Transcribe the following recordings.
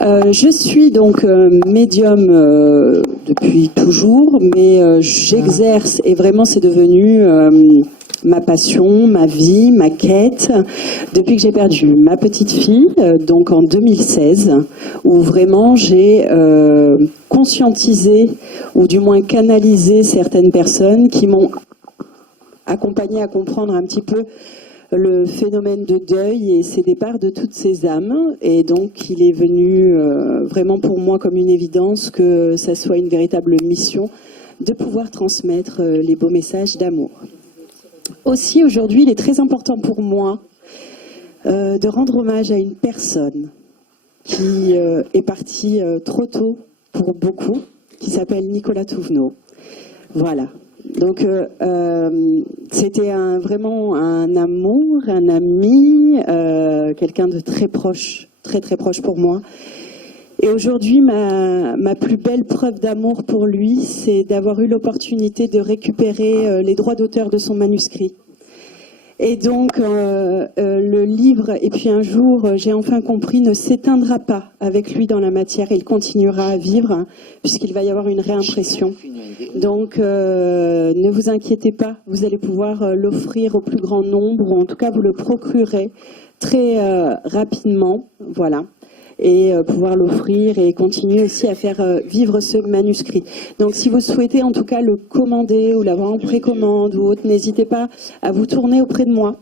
Je suis donc médium depuis toujours, mais j'exerce et vraiment c'est devenu ma passion, ma vie, ma quête, depuis que j'ai perdu ma petite fille, donc en 2016, où vraiment j'ai conscientisé ou du moins canalisé certaines personnes qui m'ont accompagné à comprendre un petit peu le phénomène de deuil et ses départs de toutes ces âmes. Et donc, il est venu vraiment pour moi comme une évidence que ça soit une véritable mission de pouvoir transmettre les beaux messages d'amour. Aussi, aujourd'hui, il est très important pour moi de rendre hommage à une personne qui est partie trop tôt pour beaucoup, qui s'appelle Nicolas Touvenot. Voilà. Donc, c'était vraiment un amour, un ami, quelqu'un de très proche, très très proche pour moi. Et aujourd'hui, ma plus belle preuve d'amour pour lui, c'est d'avoir eu l'opportunité de récupérer les droits d'auteur de son manuscrit. Et donc, le livre, et puis un jour, j'ai enfin compris, ne s'éteindra pas avec lui dans la matière. Il continuera à vivre, hein, puisqu'il va y avoir une réimpression. Donc, ne vous inquiétez pas, vous allez pouvoir l'offrir au plus grand nombre, ou en tout cas, vous le procurerez très rapidement, voilà. Et pouvoir l'offrir et continuer aussi à faire vivre ce manuscrit. Donc si vous souhaitez en tout cas le commander ou l'avoir en précommande ou autre, n'hésitez pas à vous tourner auprès de moi.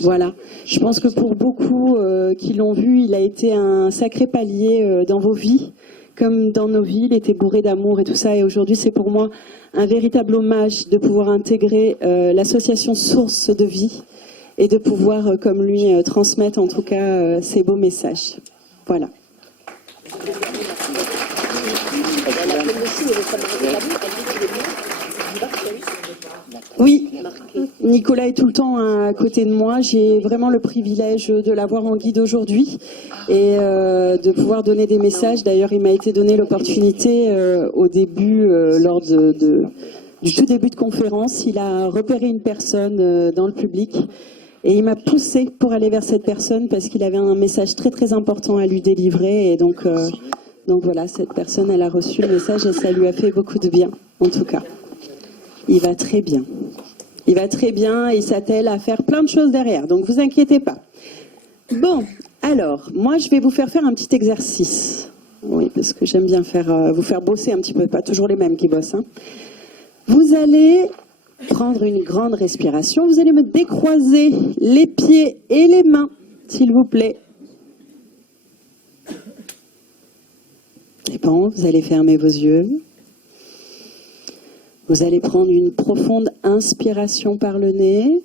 Voilà. Je pense que pour beaucoup qui l'ont vu, il a été un sacré palier dans vos vies, comme dans nos vies. Il était bourré d'amour et tout ça. Et aujourd'hui, c'est pour moi un véritable hommage de pouvoir intégrer l'association Source de Vie et de pouvoir, comme lui, transmettre en tout cas ces beaux messages. Voilà. Oui, Nicolas est tout le temps à côté de moi. J'ai vraiment le privilège de l'avoir en guide aujourd'hui et de pouvoir donner des messages. D'ailleurs, il m'a été donné l'opportunité au début, lors du tout début de conférence. Il a repéré une personne dans le public. Et il m'a poussé pour aller vers cette personne parce qu'il avait un message très très important à lui délivrer. Et donc voilà, cette personne, elle a reçu le message et ça lui a fait beaucoup de bien, en tout cas. Il va très bien. Il va très bien, il s'attelle à faire plein de choses derrière, donc vous inquiétez pas. Bon, alors, moi je vais vous faire un petit exercice. Oui, parce que j'aime bien vous faire bosser un petit peu, pas toujours les mêmes qui bossent. Hein. Vous allez prendre une grande respiration. Vous allez me décroiser les pieds et les mains, s'il vous plaît. Et bon, vous allez fermer vos yeux. Vous allez prendre une profonde inspiration par le nez.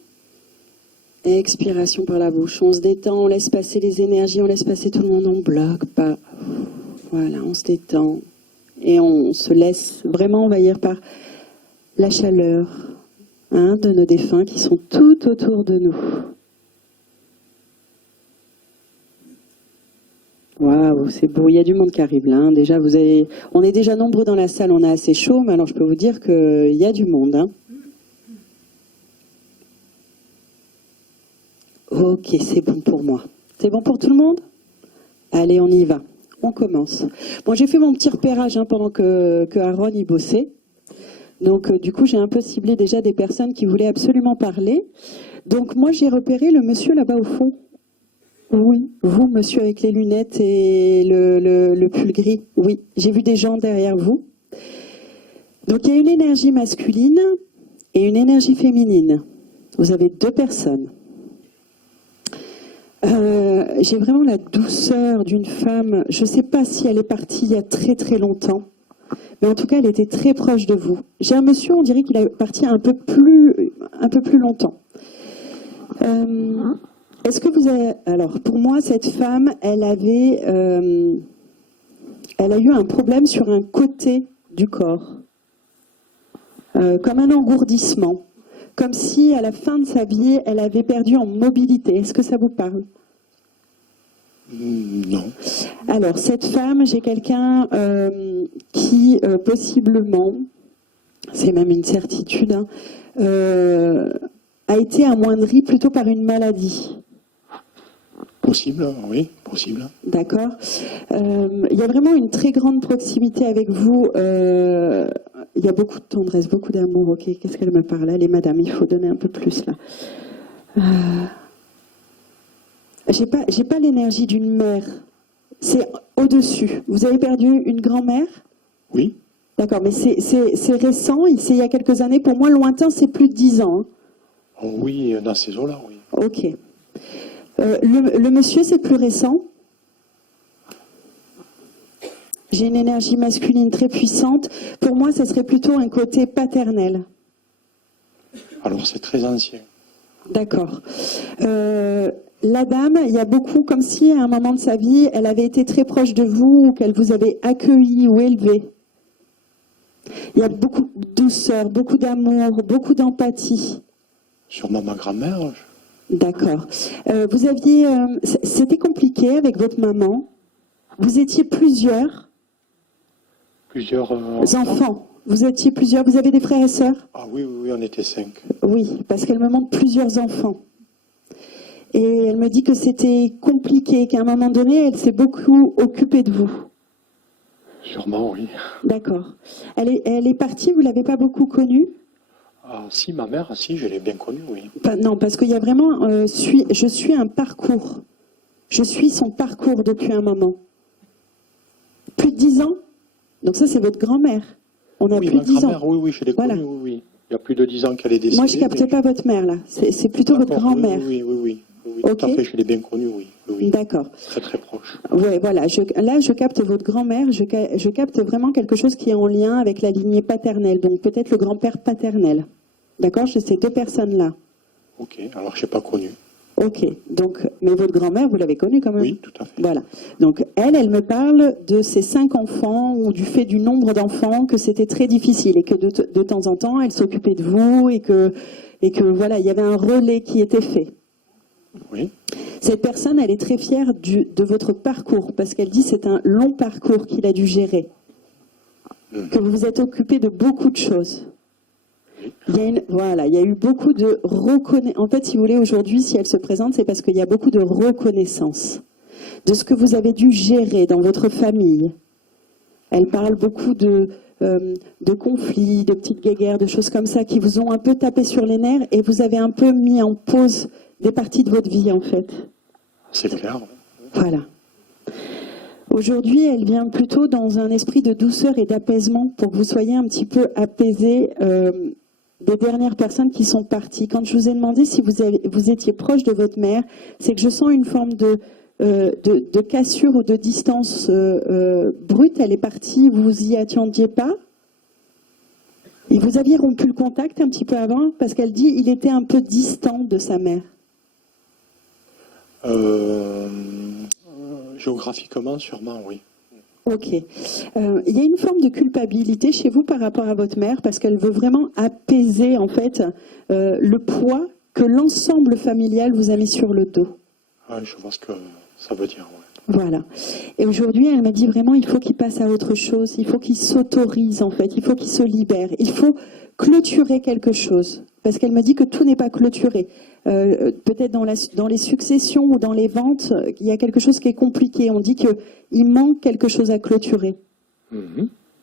Expiration par la bouche. On se détend, on laisse passer les énergies, on laisse passer tout le monde, on bloque pas. Voilà, on se détend. Et on se laisse vraiment envahir par la chaleur. De nos défunts qui sont tout autour de nous. Waouh, c'est beau, il y a du monde qui arrive là. Hein. Déjà, on est déjà nombreux dans la salle, on a assez chaud, mais alors je peux vous dire qu'il y a du monde. Hein. Ok, c'est bon pour moi. C'est bon pour tout le monde? Allez, on y va. On commence. Bon, j'ai fait mon petit repérage pendant que Aaron y bossait. Donc, du coup, j'ai un peu ciblé déjà des personnes qui voulaient absolument parler. Donc, moi, j'ai repéré le monsieur là-bas au fond. Oui, vous, monsieur avec les lunettes et le pull gris. Oui, j'ai vu des gens derrière vous. Donc, il y a une énergie masculine et une énergie féminine. Vous avez deux personnes. J'ai vraiment la douceur d'une femme. Je ne sais pas si elle est partie il y a très très longtemps. Mais en tout cas, elle était très proche de vous. J'ai un monsieur, on dirait qu'il est parti un peu plus longtemps. Est-ce que vous avez... Alors, pour moi, cette femme, elle a eu un problème sur un côté du corps. Comme un engourdissement. Comme si, à la fin de sa vie, elle avait perdu en mobilité. Est-ce que ça vous parle ? Non. Alors, cette femme, j'ai quelqu'un qui, possiblement, c'est même une certitude, a été amoindrie plutôt par une maladie. Possible, oui, possible. D'accord. Il y a vraiment une très grande proximité avec vous. Il y a beaucoup de tendresse, beaucoup d'amour. Ok, qu'est-ce qu'elle me parle? Allez, madame, il faut donner un peu plus là. J'ai pas l'énergie d'une mère. C'est au-dessus. Vous avez perdu une grand-mère? Oui. D'accord, mais c'est récent, c'est il y a quelques années. Pour moi, lointain, c'est plus de 10 ans. Hein. Oh, oui, dans ces eaux-là, oui. Ok. Le monsieur, c'est plus récent. J'ai une énergie masculine très puissante. Pour moi, ça serait plutôt un côté paternel. Alors, c'est très ancien. D'accord. La dame, il y a beaucoup, comme si à un moment de sa vie, elle avait été très proche de vous, ou qu'elle vous avait accueilli ou élevé. Il y a beaucoup de douceur, beaucoup d'amour, beaucoup d'empathie. Sûrement ma grand-mère. D'accord. Vous aviez, c'était compliqué avec votre maman. Vous étiez plusieurs. Plusieurs Enfants. Vous étiez plusieurs. Vous avez des frères et sœurs? Ah oui, oui, oui, on était 5. Oui, parce qu'elle me montre plusieurs enfants. Et elle me dit que c'était compliqué, qu'à un moment donné, elle s'est beaucoup occupée de vous. Sûrement, oui. D'accord. Elle est partie, vous ne l'avez pas beaucoup connue? Ah si, ma mère, si, je l'ai bien connue, oui. Non, parce qu'il y a vraiment... je suis un parcours. Je suis son parcours depuis un moment. Plus de 10 ans? Donc ça, c'est votre grand-mère. On a oui, plus de 10 ans. Oui, oui, je l'ai connue, oui, oui. Il y a plus de 10 ans qu'elle est décédée. Moi, je ne capte pas votre mère, là. C'est plutôt votre grand-mère. Oui, oui, oui. Oui, Ok. tout à fait, je l'ai bien connue, oui. Oui. D'accord. Très, très proche. Oui, voilà. Là, je capte votre grand-mère. Je capte vraiment quelque chose qui est en lien avec la lignée paternelle. Donc, peut-être le grand-père paternel. D'accord? C'est ces deux personnes-là. Ok, alors je n'ai pas connu. Ok. Donc, mais votre grand-mère, vous l'avez connue quand même? Oui, tout à fait. Voilà. Donc, elle me parle de ses 5 enfants ou du fait du nombre d'enfants, que c'était très difficile et que de temps en temps, elle s'occupait de vous et que voilà, il y avait un relais qui était fait. Oui. Cette personne, elle est très fière de votre parcours parce qu'elle dit que c'est un long parcours qu'il a dû gérer, que vous vous êtes occupé de beaucoup de choses. Il y a eu beaucoup de reconnaissance. En fait, si vous voulez, aujourd'hui, si elle se présente, c'est parce qu'il y a beaucoup de reconnaissance de ce que vous avez dû gérer dans votre famille. Elle parle beaucoup de conflits, de petites guéguerres, de choses comme ça qui vous ont un peu tapé sur les nerfs et vous avez un peu mis en pause des parties de votre vie, en fait. C'est clair. Voilà. Aujourd'hui, elle vient plutôt dans un esprit de douceur et d'apaisement pour que vous soyez un petit peu apaisé des dernières personnes qui sont parties. Quand je vous ai demandé si vous étiez proche de votre mère, c'est que je sens une forme de cassure ou de distance brute. Elle est partie, vous y attendiez pas. Et vous aviez rompu le contact un petit peu avant parce qu'elle dit il était un peu distant de sa mère. Géographiquement, sûrement, oui. Ok. Il y a une forme de culpabilité chez vous par rapport à votre mère parce qu'elle veut vraiment apaiser en fait le poids que l'ensemble familial vous a mis sur le dos. Ah, je vois ce que ça veut dire. Ouais. Voilà. Et aujourd'hui, elle m'a dit vraiment, il faut qu'il passe à autre chose. Il faut qu'il s'autorise en fait. Il faut qu'il se libère. Il faut clôturer quelque chose. Parce qu'elle me dit que tout n'est pas clôturé. Peut-être dans les successions ou dans les ventes, il y a quelque chose qui est compliqué. On dit qu'il manque quelque chose à clôturer.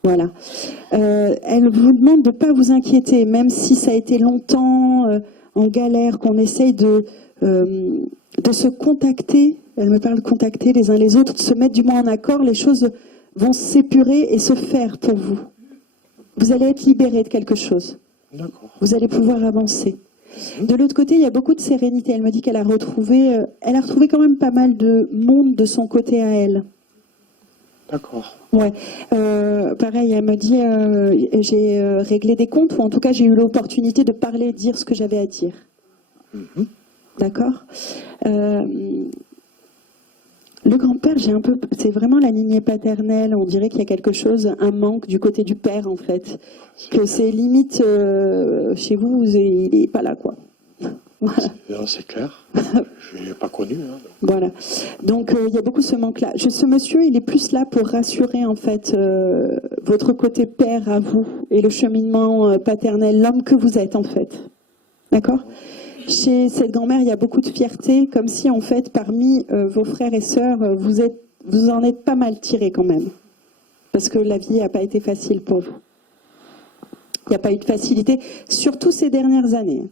Voilà. Elle vous demande de ne pas vous inquiéter, même si ça a été longtemps en galère, qu'on essaye de se contacter. Elle me parle de contacter les uns les autres, de se mettre du moins en accord. Les choses vont s'épurer et se faire pour vous. Vous allez être libéré de quelque chose. D'accord. Vous allez pouvoir avancer. De l'autre côté, il y a beaucoup de sérénité. Elle me dit qu'elle a retrouvé quand même pas mal de monde de son côté à elle. D'accord. Ouais. Pareil, elle me dit j'ai réglé des comptes, ou en tout cas j'ai eu l'opportunité de parler et de dire ce que j'avais à dire. D'accord. Le grand-père, c'est vraiment la lignée paternelle. On dirait qu'il y a quelque chose, un manque du côté du père en fait. Que c'est limite chez vous, il n'est pas là quoi. Voilà. C'est clair. Je ne l'ai pas connu. Hein, donc. Voilà. Donc il y a beaucoup ce manque-là. Ce monsieur, il est plus là pour rassurer en fait votre côté père à vous et le cheminement paternel, l'homme que vous êtes en fait. D'accord ? Chez cette grand-mère, il y a beaucoup de fierté, comme si en fait, parmi vos frères et sœurs, vous en êtes pas mal tirés quand même. Parce que la vie n'a pas été facile pour vous. Il n'y a pas eu de facilité, surtout ces dernières années.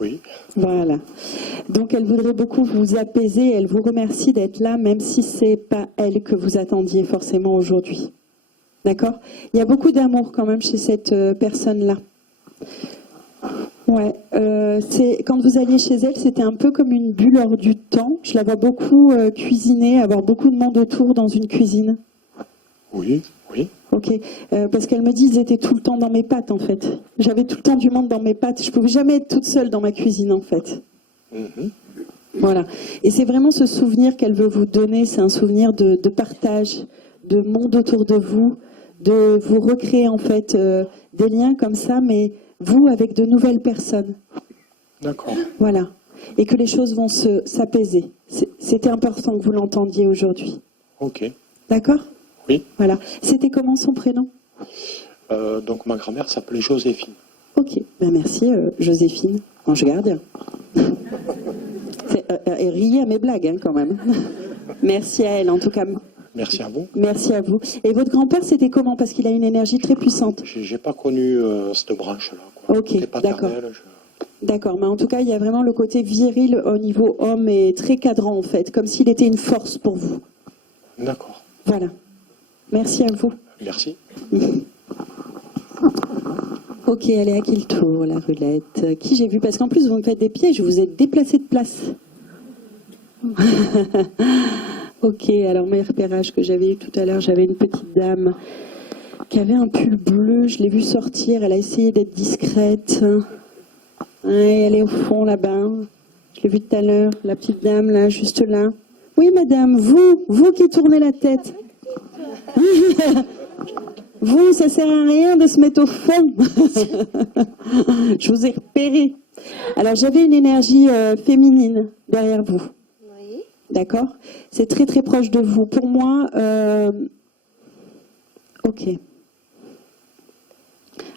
Oui. Voilà. Donc elle voudrait beaucoup vous apaiser, elle vous remercie d'être là, même si ce n'est pas elle que vous attendiez forcément aujourd'hui. D'accord? Il y a beaucoup d'amour quand même chez cette personne-là. Ouais. Quand vous alliez chez elle, c'était un peu comme une bulle hors du temps. Je la vois beaucoup cuisiner, avoir beaucoup de monde autour dans une cuisine. Oui, oui. Ok, parce qu'elle me dit ils étaient tout le temps dans mes pattes en fait. J'avais tout le temps du monde dans mes pattes. Je pouvais jamais être toute seule dans ma cuisine en fait. Voilà. Et c'est vraiment ce souvenir qu'elle veut vous donner. C'est un souvenir de partage, de monde autour de vous, de vous recréer en fait des liens comme ça, mais vous avec de nouvelles personnes. D'accord. Voilà. Et que les choses vont s'apaiser. C'était important que vous l'entendiez aujourd'hui. Ok. D'accord ? Oui. Voilà. C'était comment son prénom ? Donc ma grand-mère s'appelait Joséphine. Ok, ben merci Joséphine, ange gardien. Et riez à mes blagues hein, quand même. Merci à elle en tout cas. Merci à vous. Merci à vous. Et votre grand-père c'était comment ? Parce qu'il a une énergie très puissante. J'ai pas connu cette branche-là. Quoi. Ok, C'était paternel, d'accord. D'accord, mais en tout cas il y a vraiment le côté viril au niveau homme et très cadrant en fait, comme s'il était une force pour vous. D'accord. Voilà. Merci à vous. Merci. Ok, allez, à qui le tour, la roulette ? Qui j'ai vu ? Parce qu'en plus, vous me faites des pièges, vous êtes déplacé de place. Ok, alors mes repérages que j'avais eu tout à l'heure, j'avais une petite dame qui avait un pull bleu, je l'ai vue sortir, elle a essayé d'être discrète. Ouais, elle est au fond là-bas. Je l'ai vue tout à l'heure, la petite dame là, juste là. Oui, madame, vous qui tournez la tête. Vous, ça sert à rien de se mettre au fond. Je vous ai repéré. Alors, j'avais une énergie féminine derrière vous. Oui. D'accord ? C'est très, très proche de vous. Pour moi, ok.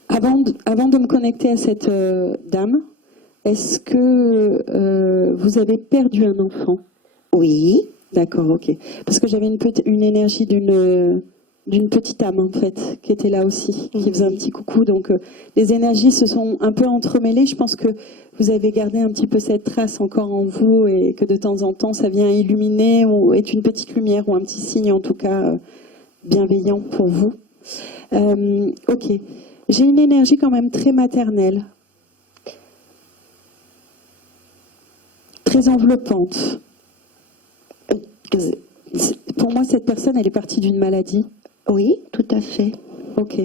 Avant de me connecter à cette dame, est-ce que vous avez perdu un enfant ? Oui. D'accord, ok. Parce que j'avais une énergie d'une petite âme, en fait, qui était là aussi, qui faisait un petit coucou. Donc, les énergies se sont un peu entremêlées. Je pense que vous avez gardé un petit peu cette trace encore en vous et que de temps en temps, ça vient illuminer ou est une petite lumière ou un petit signe, en tout cas, bienveillant pour vous. Ok. J'ai une énergie quand même très maternelle. Très enveloppante. Pour moi, cette personne, elle est partie d'une maladie. Oui, tout à fait. Ok.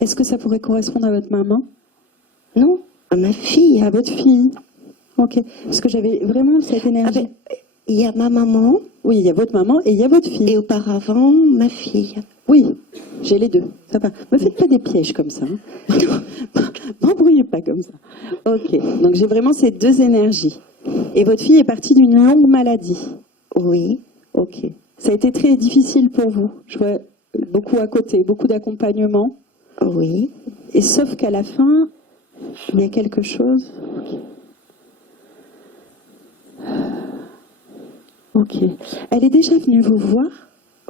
Est-ce que ça pourrait correspondre à votre maman ? Non, à ma fille. À votre fille ? Ok. Parce que j'avais vraiment cette énergie. Il y a ma maman. Oui, il y a votre maman et il y a votre fille. Et auparavant, ma fille. Oui, j'ai les deux. Ça va. Me faites pas des pièges comme ça. Hein. M'embrouillez pas comme ça. Ok. Donc j'ai vraiment ces deux énergies. Et votre fille est partie d'une longue maladie. Oui. Ok. Ça a été très difficile pour vous. Je vois beaucoup à côté, beaucoup d'accompagnement. Oui. Et sauf qu'à la fin, il y a quelque chose. Ok. Elle est déjà venue vous voir ?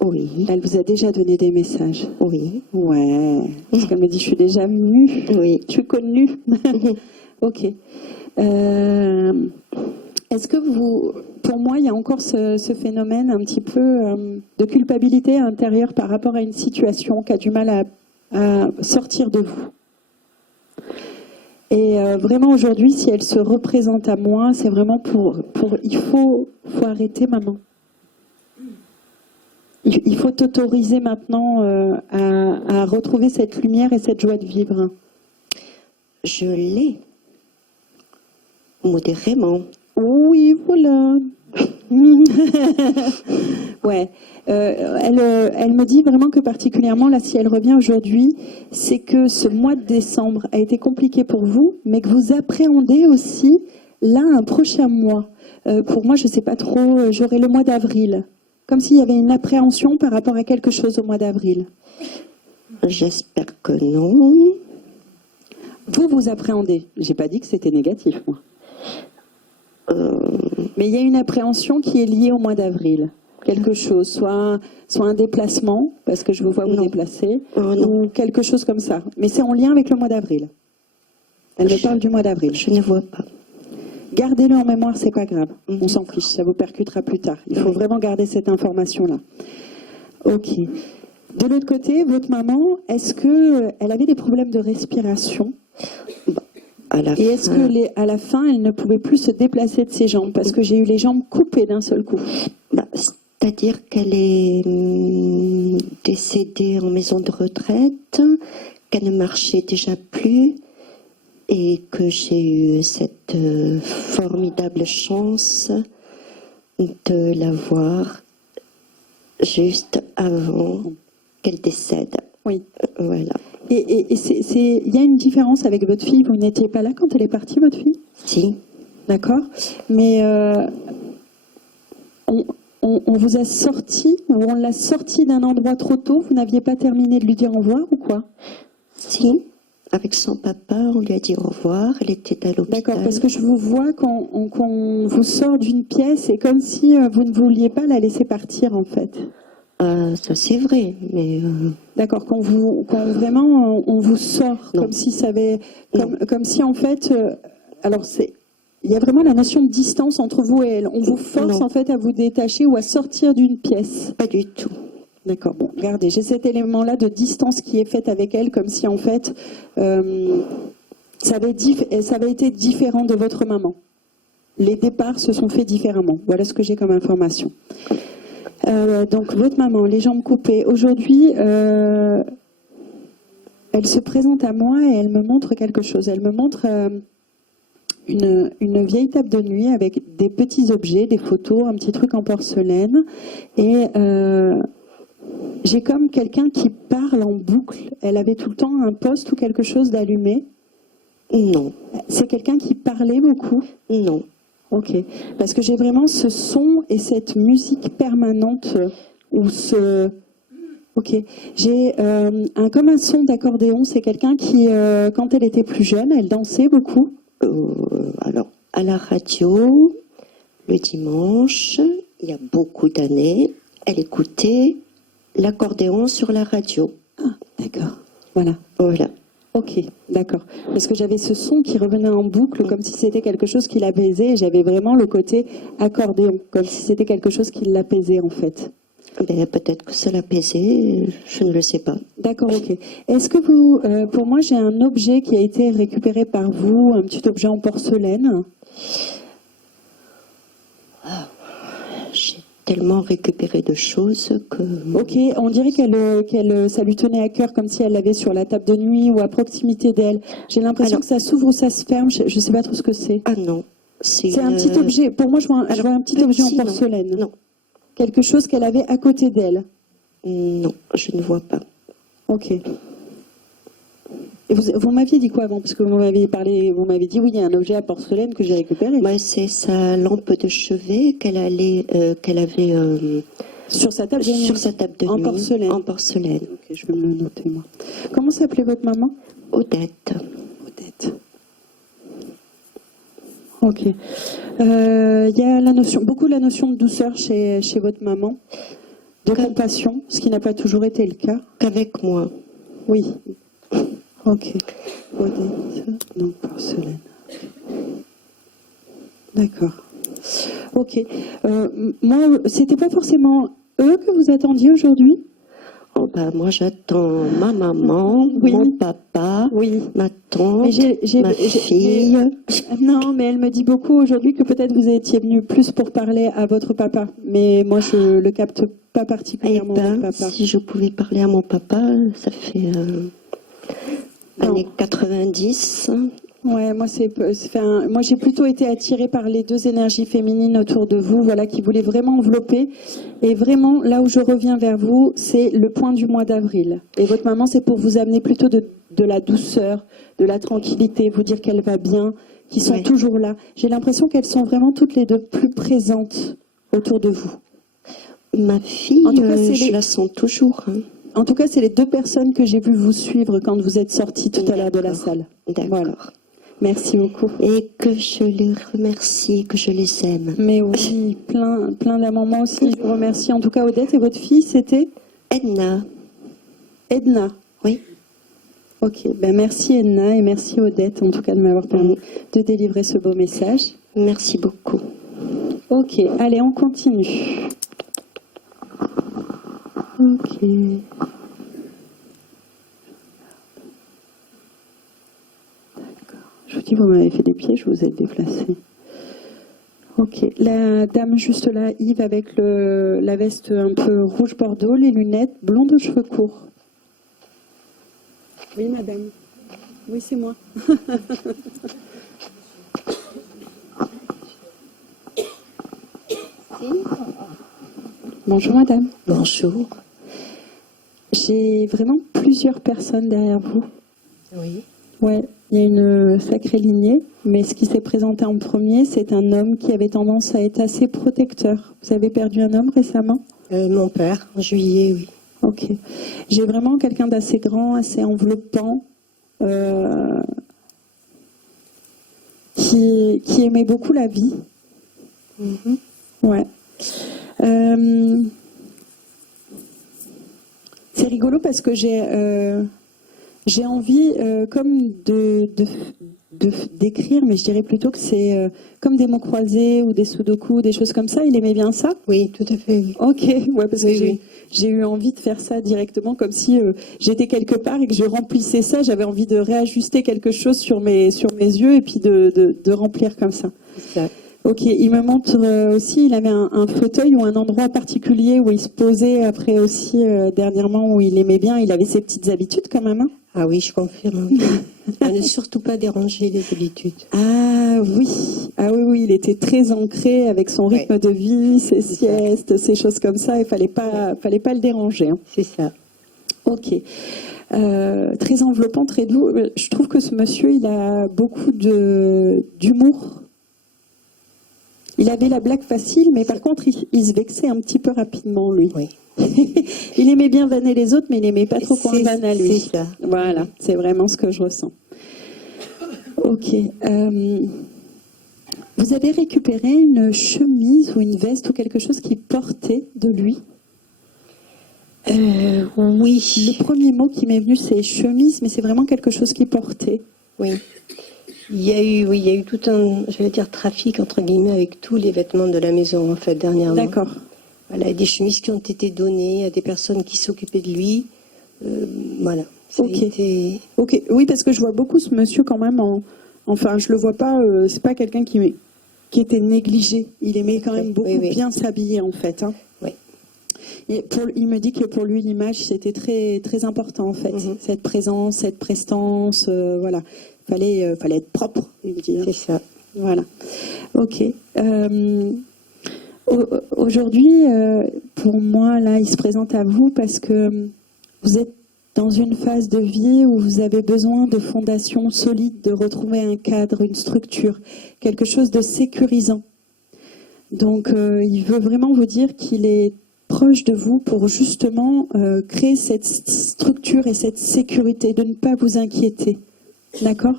Oui. Elle vous a déjà donné des messages ? Oui. Ouais. Parce qu'elle me dit, je suis déjà venue. Oui. Je suis connue. Ok. Est-ce que vous, pour moi, il y a encore ce phénomène un petit peu de culpabilité intérieure par rapport à une situation qui a du mal à sortir de vous. Et vraiment aujourd'hui, si elle se représente à moi, c'est vraiment pour il faut arrêter, maman. Il faut t'autoriser maintenant à retrouver cette lumière et cette joie de vivre. Je l'ai. Modérément. Oui, voilà. Ouais. Elle me dit vraiment que particulièrement, là, si elle revient aujourd'hui, c'est que ce mois de décembre a été compliqué pour vous, mais que vous appréhendez aussi, là, un prochain mois. Pour moi, je ne sais pas trop, j'aurai le mois d'avril. Comme s'il y avait une appréhension par rapport à quelque chose au mois d'avril. J'espère que non. Vous appréhendez. J'ai pas dit que c'était négatif, moi. Mais il y a une appréhension qui est liée au mois d'avril. Quelque chose, soit un déplacement, parce que je vous vois vous Non. déplacer, Non. ou quelque chose comme ça. Mais c'est en lien avec le mois d'avril. Elle me parle du mois d'avril. Je ne vois pas. Gardez-le en mémoire, c'est pas grave. Mhm. On s'en fiche, ça vous percutera plus tard. Il faut vraiment garder cette information-là. Ok. De l'autre côté, votre maman, est-ce que elle avait des problèmes de respiration? À la Et est-ce fin, que à la fin, elle ne pouvait plus se déplacer de ses jambes? Parce que j'ai eu les jambes coupées d'un seul coup. c'est-à-dire qu'elle est décédée en maison de retraite, qu'elle ne marchait déjà plus, et que j'ai eu cette formidable chance de la voir juste avant qu'elle décède. Oui. Voilà. Et il y a une différence avec votre fille. Vous n'étiez pas là quand elle est partie, votre fille? Si. D'accord. Mais on vous a sorti, ou on l'a sorti d'un endroit trop tôt. Vous n'aviez pas terminé de lui dire au revoir ou quoi? Si. Avec son papa, on lui a dit au revoir. Elle était à l'hôpital. D'accord, parce que je vous vois quand vous sort d'une pièce, et comme si vous ne vouliez pas la laisser partir, en fait. Ça c'est vrai, mais D'accord, quand vraiment on vous sort, Non. comme si ça avait, Non. comme si en fait, alors il y a vraiment la notion de distance entre vous et elle. On vous force Non. en fait à vous détacher ou à sortir d'une pièce. pas du tout. D'accord, bon, regardez, j'ai cet élément-là de distance qui est fait avec elle, comme si en fait ça avait été différent de votre maman. Les départs se sont faits différemment. Voilà ce que j'ai comme information. Donc votre maman, les jambes coupées. Aujourd'hui, elle se présente à moi et elle me montre quelque chose. Elle me montre une vieille table de nuit avec des petits objets, des photos, un petit truc en porcelaine. Et j'ai comme quelqu'un qui parle en boucle. Elle avait tout le temps un poste ou quelque chose d'allumé. Non, C'est quelqu'un qui parlait beaucoup. non. Ok, parce que j'ai vraiment ce son et cette musique permanente ou ce... Ok, j'ai comme un son d'accordéon. C'est quelqu'un qui, quand elle était plus jeune, elle dansait beaucoup. Alors, à la radio, le dimanche, il y a beaucoup d'années, elle écoutait l'accordéon sur la radio. Ah, d'accord, voilà. Voilà. Ok, d'accord. Parce que j'avais ce son qui revenait en boucle, comme si c'était quelque chose qui l'apaisait, et j'avais vraiment le côté accordéon, comme si c'était quelque chose qui l'apaisait en fait. Ben, peut-être que ça l'apaisait, je ne le sais pas. D'accord, ok. Est-ce que vous, pour moi, j'ai un objet qui a été récupéré par vous, un petit objet en porcelaine. J'ai tellement récupéré de choses que... Ok, on dirait ça lui tenait à cœur, comme si elle l'avait sur la table de nuit ou à proximité d'elle. J'ai l'impression Alors- que ça s'ouvre ou ça se ferme, je ne sais pas trop ce que c'est. Ah non. C'est un petit objet, pour moi je vois un petit objet en petit, non. porcelaine. Non, Quelque chose qu'elle avait à côté d'elle. non, je ne vois pas. Ok. Et vous m'aviez dit quoi avant? Parce que vous m'aviez dit oui, il y a un objet à porcelaine que j'ai récupéré. Moi, c'est sa lampe de chevet qu'elle avait Sur sa table de nuit. sur sa table de En nuit. porcelaine. En porcelaine. Ok, je vais me le noter moi. Comment s'appelait votre maman? Odette. Odette. Ok. Il y a beaucoup la notion de douceur chez votre maman, de compassion, ce qui n'a pas toujours été le cas. Qu'avec moi. Oui. Ok. Odette, donc porcelaine. D'accord. Ok. Moi, c'était pas forcément eux que vous attendiez aujourd'hui? Oh, bah, moi, j'attends ma maman, Oui. mon papa, Oui. ma tante, Mais ma fille. Non, mais elle me dit beaucoup aujourd'hui que peut-être vous étiez venu plus pour parler à votre papa. Mais moi, je le capte pas Eh particulièrement, ben, votre papa. si je pouvais parler à mon papa, ça fait Non. années 90. Ouais, moi, moi, j'ai plutôt été attirée par les deux énergies féminines autour de vous, voilà, qui voulaient vraiment envelopper. Et vraiment, là où je reviens vers vous, c'est le point du mois d'avril. Et votre maman, c'est pour vous amener plutôt de la douceur, de la tranquillité, vous dire qu'elle va bien, qu'ils sont Ouais. toujours là. J'ai l'impression qu'elles sont vraiment toutes les deux plus présentes autour de vous. Ma fille, En tout cas, c'est je les- la sens toujours. Hein. En tout cas, c'est les 2 personnes que j'ai vu vous suivre quand vous êtes sortis tout à l'heure de la salle. D'accord. Voilà. Merci beaucoup. Et que je les remercie, que je les aime. Mais oui, plein d'amour. Moi aussi, je vous remercie. En tout cas, Odette, et votre fille, c'était Edna. Edna. Oui. Ok, ben merci Edna et merci Odette, en tout cas, de m'avoir permis de délivrer ce beau message. Merci beaucoup. Ok, allez, on continue. Ok. D'accord. Je vous dis, vous m'avez fait des pieds, je vous ai déplacé. Ok, la dame juste là, Yves, avec la veste un peu rouge bordeaux, les lunettes, blondes aux cheveux courts. Oui, madame. Oui, c'est moi. Bonjour, madame. Bonjour. J'ai vraiment plusieurs personnes derrière vous. Oui. Ouais, il y a une sacrée lignée, mais ce qui s'est présenté en premier, c'est un homme qui avait tendance à être assez protecteur. Vous avez perdu un homme récemment? Mon père, en juillet, oui. Ok. J'ai vraiment quelqu'un d'assez grand, assez enveloppant, qui aimait beaucoup la vie. Mhm. Ouais. C'est rigolo parce que j'ai envie comme d'écrire, mais je dirais plutôt que c'est comme des mots croisés ou des sudoku, des choses comme ça. Il aimait bien ça? Oui, tout à fait, oui. Ok, ouais, parce que Oui. j'ai eu envie de faire ça directement, comme si j'étais quelque part et que je remplissais ça. J'avais envie de réajuster quelque chose sur mes yeux et puis de remplir comme ça. C'est ça. Ok, il me montre aussi, il avait un fauteuil ou un endroit particulier où il se posait après aussi dernièrement où il aimait bien. Il avait ses petites habitudes quand même. Hein. Ah oui, je confirme. À ne surtout pas déranger les habitudes. Ah oui, oui, il était très ancré avec son rythme de vie, ses siestes, ces choses comme ça. Il fallait pas le déranger. Hein. C'est ça. Ok. Très enveloppant, très doux. Je trouve que ce monsieur, il a beaucoup d'humour. Il avait la blague facile, mais par contre, il se vexait un petit peu rapidement, lui. Oui. Il aimait bien vanner les autres, mais il n'aimait pas trop qu'on le vanne à lui. C'est ça. Voilà, c'est vraiment ce que je ressens. Ok. Vous avez récupéré une chemise ou une veste ou quelque chose qu'il portait de lui? Oui. Le premier mot qui m'est venu, c'est chemise, mais c'est vraiment quelque chose qu'il portait. Oui. Il y a eu tout un, j'allais dire, trafic, entre guillemets, avec tous les vêtements de la maison, en fait, dernièrement. D'accord. Voilà, des chemises qui ont été données à des personnes qui s'occupaient de lui. Voilà. Ça a été... Ok, oui, parce que je vois beaucoup ce monsieur quand même enfin, je le vois pas, c'est pas quelqu'un qui était négligé. Il aimait quand même beaucoup bien s'habiller, en fait. Hein. Oui. Et il me dit que pour lui, l'image, c'était très, très important, en fait. Cette présence, cette prestance, voilà. Fallait être propre, il me dit. C'est ça. Voilà. Ok. Aujourd'hui, pour moi, là, il se présente à vous parce que vous êtes dans une phase de vie où vous avez besoin de fondations solides, de retrouver un cadre, une structure, quelque chose de sécurisant. Donc, il veut vraiment vous dire qu'il est proche de vous pour justement créer cette structure et cette sécurité, de ne pas vous inquiéter. D'accord ?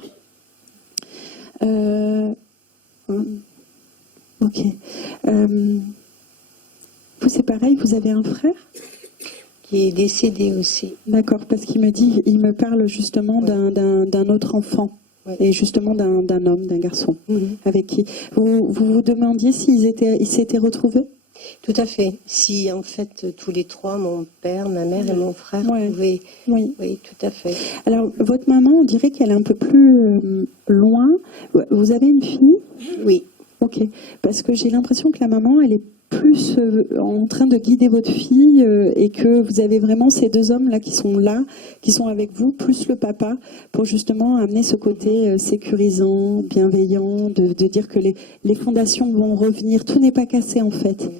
Ok. Vous, c'est pareil, vous avez un frère ? Qui est décédé aussi. D'accord, parce qu'il me parle justement d'un autre enfant. Et justement d'un homme, d'un garçon, avec qui vous demandiez s'ils s'étaient retrouvés? Tout à fait. Si en fait tous les trois, mon père, ma mère et mon frère pouvaient... Oui, tout à fait. Alors votre maman, on dirait qu'elle est un peu plus loin. Vous avez une fille? Oui. Ok, parce que j'ai l'impression que la maman, elle est plus en train de guider votre fille et que vous avez vraiment ces deux hommes là, qui sont avec vous, plus le papa, pour justement amener ce côté sécurisant, bienveillant, de dire que les fondations vont revenir, tout n'est pas cassé en fait.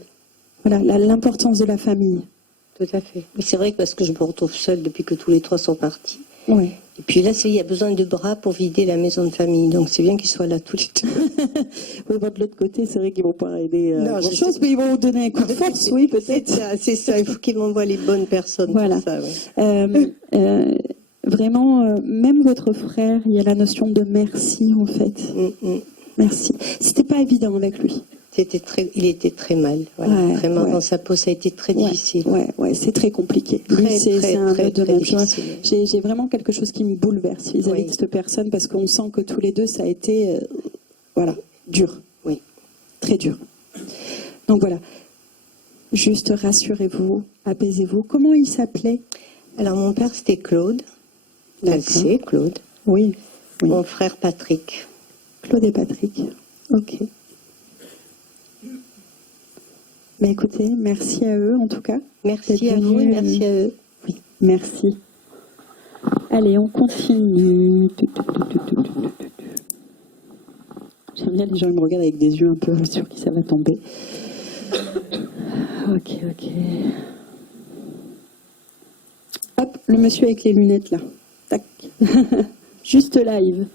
Voilà, l'importance de la famille. Tout à fait. Mais c'est vrai que parce que je me retrouve seule depuis que tous les trois sont partis. Oui. Et puis là, il y a besoin de bras pour vider la maison de famille. Donc c'est bien qu'ils soient là tous les deux. Oui, bon, de l'autre côté, c'est vrai qu'ils vont pas aider Non, je grand-chose, sais. mais ils vont vous donner un coup de force, oui, peut-être. C'est ça. Il faut qu'ils m'envoient les bonnes personnes Voilà. pour ça. Ouais. Vraiment, même votre frère, il y a la notion de merci, en fait. Merci. C'était pas évident avec lui. Il était très mal. Voilà. Ouais, Vraiment, ouais. dans sa peau, ça a été très difficile. Ouais, c'est très compliqué. Lui, Très, c'est très, un très, autre très domaine. difficile. J'ai vraiment quelque chose qui me bouleverse vis-à-vis Oui. de cette personne, parce qu'on sent que tous les deux, ça a été, voilà, dur. Oui. Très dur. Donc voilà. Juste rassurez-vous, apaisez-vous. Comment il s'appelait? Alors, mon père, c'était Claude. D'accord. C'est Claude. Oui. Mon frère, Patrick. Claude et Patrick. Ok. Mais écoutez, merci à eux en tout cas. Merci d'être à vous et venus. merci à eux. Oui, merci. Allez, on continue. J'aime bien les gens qui me regardent avec des yeux un peu sur qui ça va tomber. Ok. Hop, le monsieur avec les lunettes là. Tac. Juste live.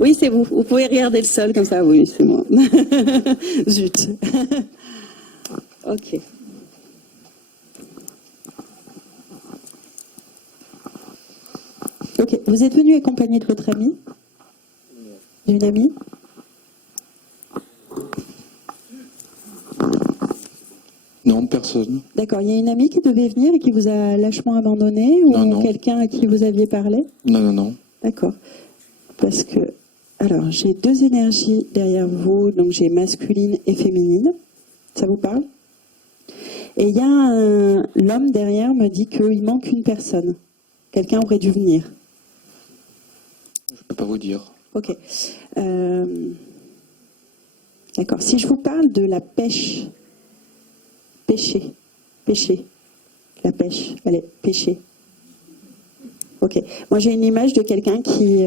Oui, c'est vous. Vous pouvez regarder le sol comme ça. Oui, c'est moi. Zut. Ok. Ok. Vous êtes venu accompagné de votre ami? D'une amie? Non, personne. D'accord. Il y a une amie qui devait venir et qui vous a lâchement abandonné, ou Non. quelqu'un à qui vous aviez parlé? Non. D'accord. Parce que, alors, j'ai deux énergies derrière vous, donc j'ai masculine et féminine. Ça vous parle? Et il y a l'homme derrière me dit qu'il manque une personne. Quelqu'un aurait dû venir. Je peux pas vous dire. Ok. D'accord. Si je vous parle de la pêche, pêcher, la pêche, allez, pêcher. Ok. Moi, j'ai une image de quelqu'un qui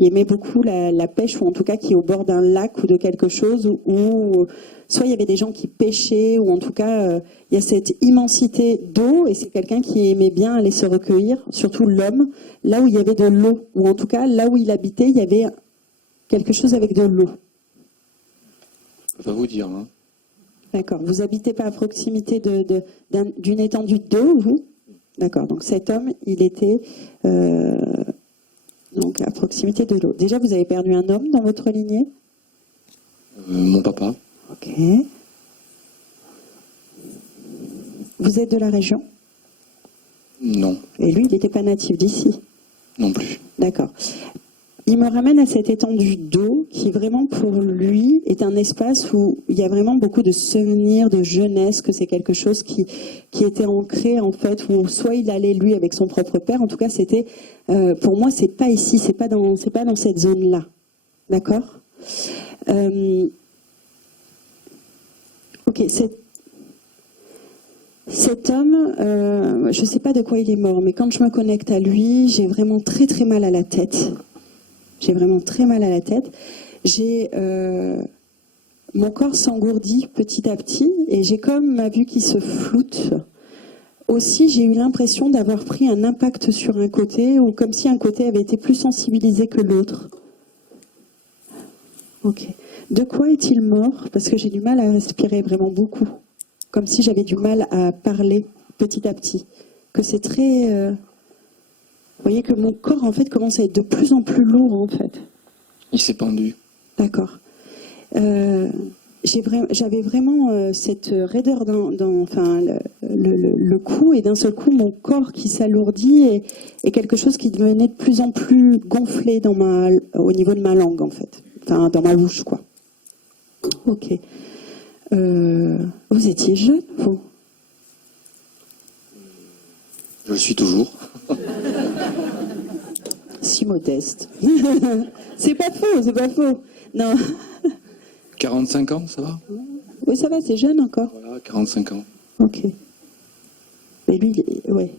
aimait beaucoup la pêche, ou en tout cas qui est au bord d'un lac ou de quelque chose où soit il y avait des gens qui pêchaient, ou en tout cas il y a cette immensité d'eau, et c'est quelqu'un qui aimait bien aller se recueillir, surtout l'homme, là où il y avait de l'eau, ou en tout cas là où il habitait, il y avait quelque chose avec de l'eau. Je peux pas vous dire. Hein. D'accord. Vous habitez pas à proximité d'une étendue d'eau, vous? D'accord. Donc cet homme, il était donc à proximité de l'eau. Déjà, vous avez perdu un homme dans votre lignée? Mon papa. Ok. Vous êtes de la région? Non. Et lui, il n'était pas natif d'ici? Non plus. D'accord. Il me ramène à cette étendue d'eau qui vraiment pour lui est un espace où il y a vraiment beaucoup de souvenirs de jeunesse, que c'est quelque chose qui était ancré en fait, où soit il allait lui avec son propre père, en tout cas c'était, pour moi c'est pas ici, c'est pas dans cette zone-là. D'accord? Ok, cet homme, je ne sais pas de quoi il est mort, mais quand je me connecte à lui, j'ai vraiment très très mal à la tête. J'ai vraiment très mal à la tête. Mon corps s'engourdit petit à petit et j'ai comme ma vue qui se floute. Aussi, j'ai eu l'impression d'avoir pris un impact sur un côté, ou comme si un côté avait été plus sensibilisé que l'autre. Ok. De quoi est-il mort? Parce que j'ai du mal à respirer vraiment beaucoup. Comme si j'avais du mal à parler petit à petit. Que c'est très... Vous voyez que mon corps, en fait, commence à être de plus en plus lourd, en fait. Il s'est pendu. D'accord. J'avais vraiment cette raideur dans le cou, et d'un seul coup, mon corps qui s'alourdit et quelque chose qui devenait de plus en plus gonflé au niveau de ma langue, en fait. Enfin, dans ma bouche, quoi. Ok. Vous étiez jeune, vous? Je le suis toujours. Si modeste. C'est pas faux. Non. 45 ans, ça va? Oui, ça va, c'est jeune encore. Voilà, 45 ans. Ok. Mais lui, ouais.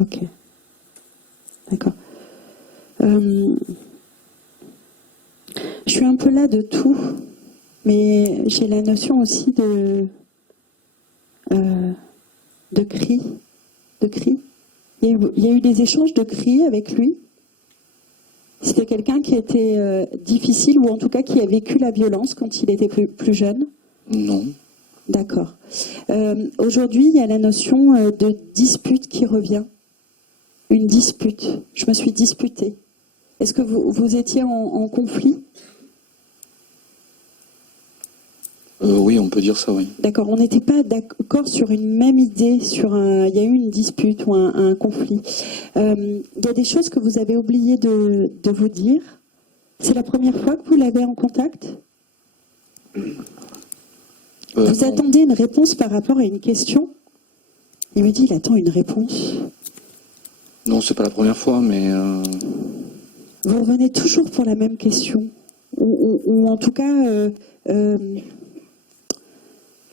Ok. D'accord. Je suis un peu là de tout, mais j'ai la notion aussi de cri. Il il y a eu des échanges de cris avec lui. C'était quelqu'un qui était difficile, ou en tout cas qui a vécu la violence quand il était plus jeune? Non. D'accord. Aujourd'hui, il y a la notion de dispute qui revient. Une dispute. Je me suis disputée. Est-ce que vous étiez en conflit? Oui, on peut dire ça, oui. D'accord. On n'était pas d'accord sur une même idée. Il y a eu une dispute ou un conflit. Il y a des choses que vous avez oublié de vous dire. C'est la première fois que vous l'avez en contact? Vous attendez une réponse par rapport à une question? Il me dit, il attend une réponse. Non, c'est pas la première fois, mais... Vous revenez toujours pour la même question. Ou en tout cas,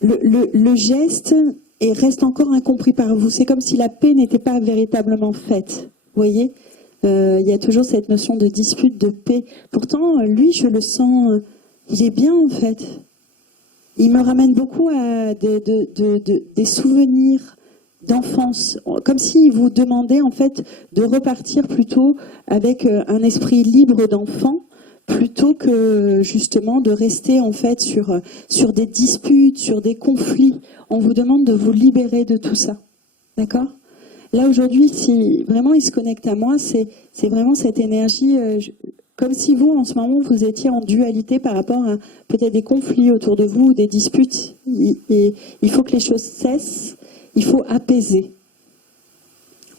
le geste reste encore incompris par vous. C'est comme si la paix n'était pas véritablement faite. Vous voyez, il y a toujours cette notion de dispute, de paix. Pourtant, lui, je le sens, il est bien en fait. Il me ramène beaucoup à des souvenirs d'enfance, comme s'il vous demandait en fait de repartir plutôt avec un esprit libre d'enfant, plutôt que justement de rester en fait sur des disputes, sur des conflits. On vous demande de vous libérer de tout ça. D'accord ? Là aujourd'hui, si vraiment il se connecte à moi, c'est vraiment cette énergie, comme si vous, en ce moment, vous étiez en dualité par rapport à peut-être des conflits autour de vous, ou des disputes. Et il faut que les choses cessent, il faut apaiser.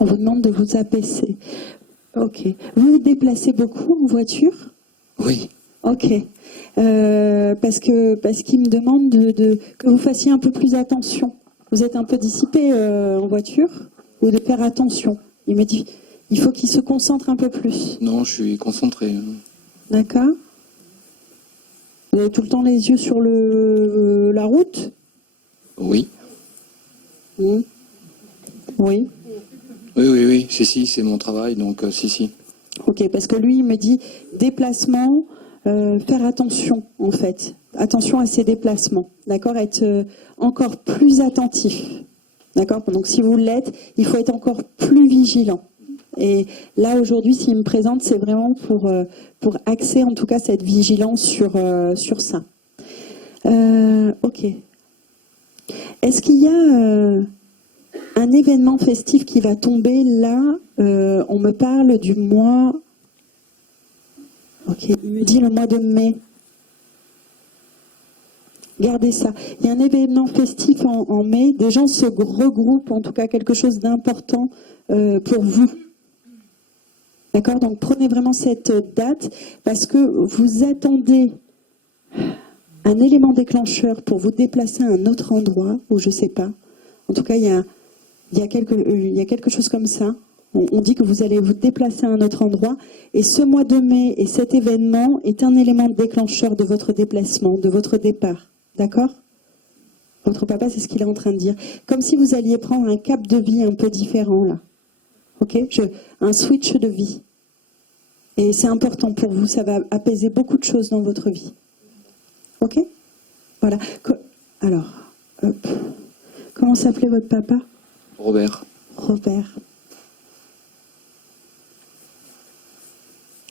On vous demande de vous apaiser. Ok. Vous vous déplacez beaucoup en voiture ? Oui. Ok. Parce qu'il me demande que vous fassiez un peu plus attention. Vous êtes un peu dissipé en voiture, ou de faire attention. Il me dit, il faut qu'il se concentre un peu plus. Non, je suis concentré. D'accord. Vous avez tout le temps les yeux sur la route ? Oui. Oui. Oui, si, c'est mon travail, donc si. Ok, parce que lui, il me dit, déplacement, faire attention, en fait. Attention à ses déplacements, d'accord ? Être encore plus attentif, d'accord ? Donc si vous l'êtes, il faut être encore plus vigilant. Et là, aujourd'hui, s'il me présente, c'est vraiment pour axer, en tout cas, cette vigilance sur ça. Ok. Est-ce qu'il y a un événement festif qui va tomber là? On me parle du mois... Ok, il me dit le mois de mai. Gardez ça. Il y a un événement festif en mai. Des gens se regroupent, en tout cas quelque chose d'important pour vous. D'accord? Donc prenez vraiment cette date parce que vous attendez un élément déclencheur pour vous déplacer à un autre endroit, ou je ne sais pas. En tout cas, il y a quelque chose comme ça. On dit que vous allez vous déplacer à un autre endroit. Et ce mois de mai et cet événement est un élément déclencheur de votre déplacement, de votre départ. D'accord ? Votre papa, c'est ce qu'il est en train de dire. Comme si vous alliez prendre un cap de vie un peu différent, là. Ok ? Un switch de vie. Et c'est important pour vous. Ça va apaiser beaucoup de choses dans votre vie. Ok ? Voilà. Alors, hop. Comment s'appelait votre papa ? Robert. Robert.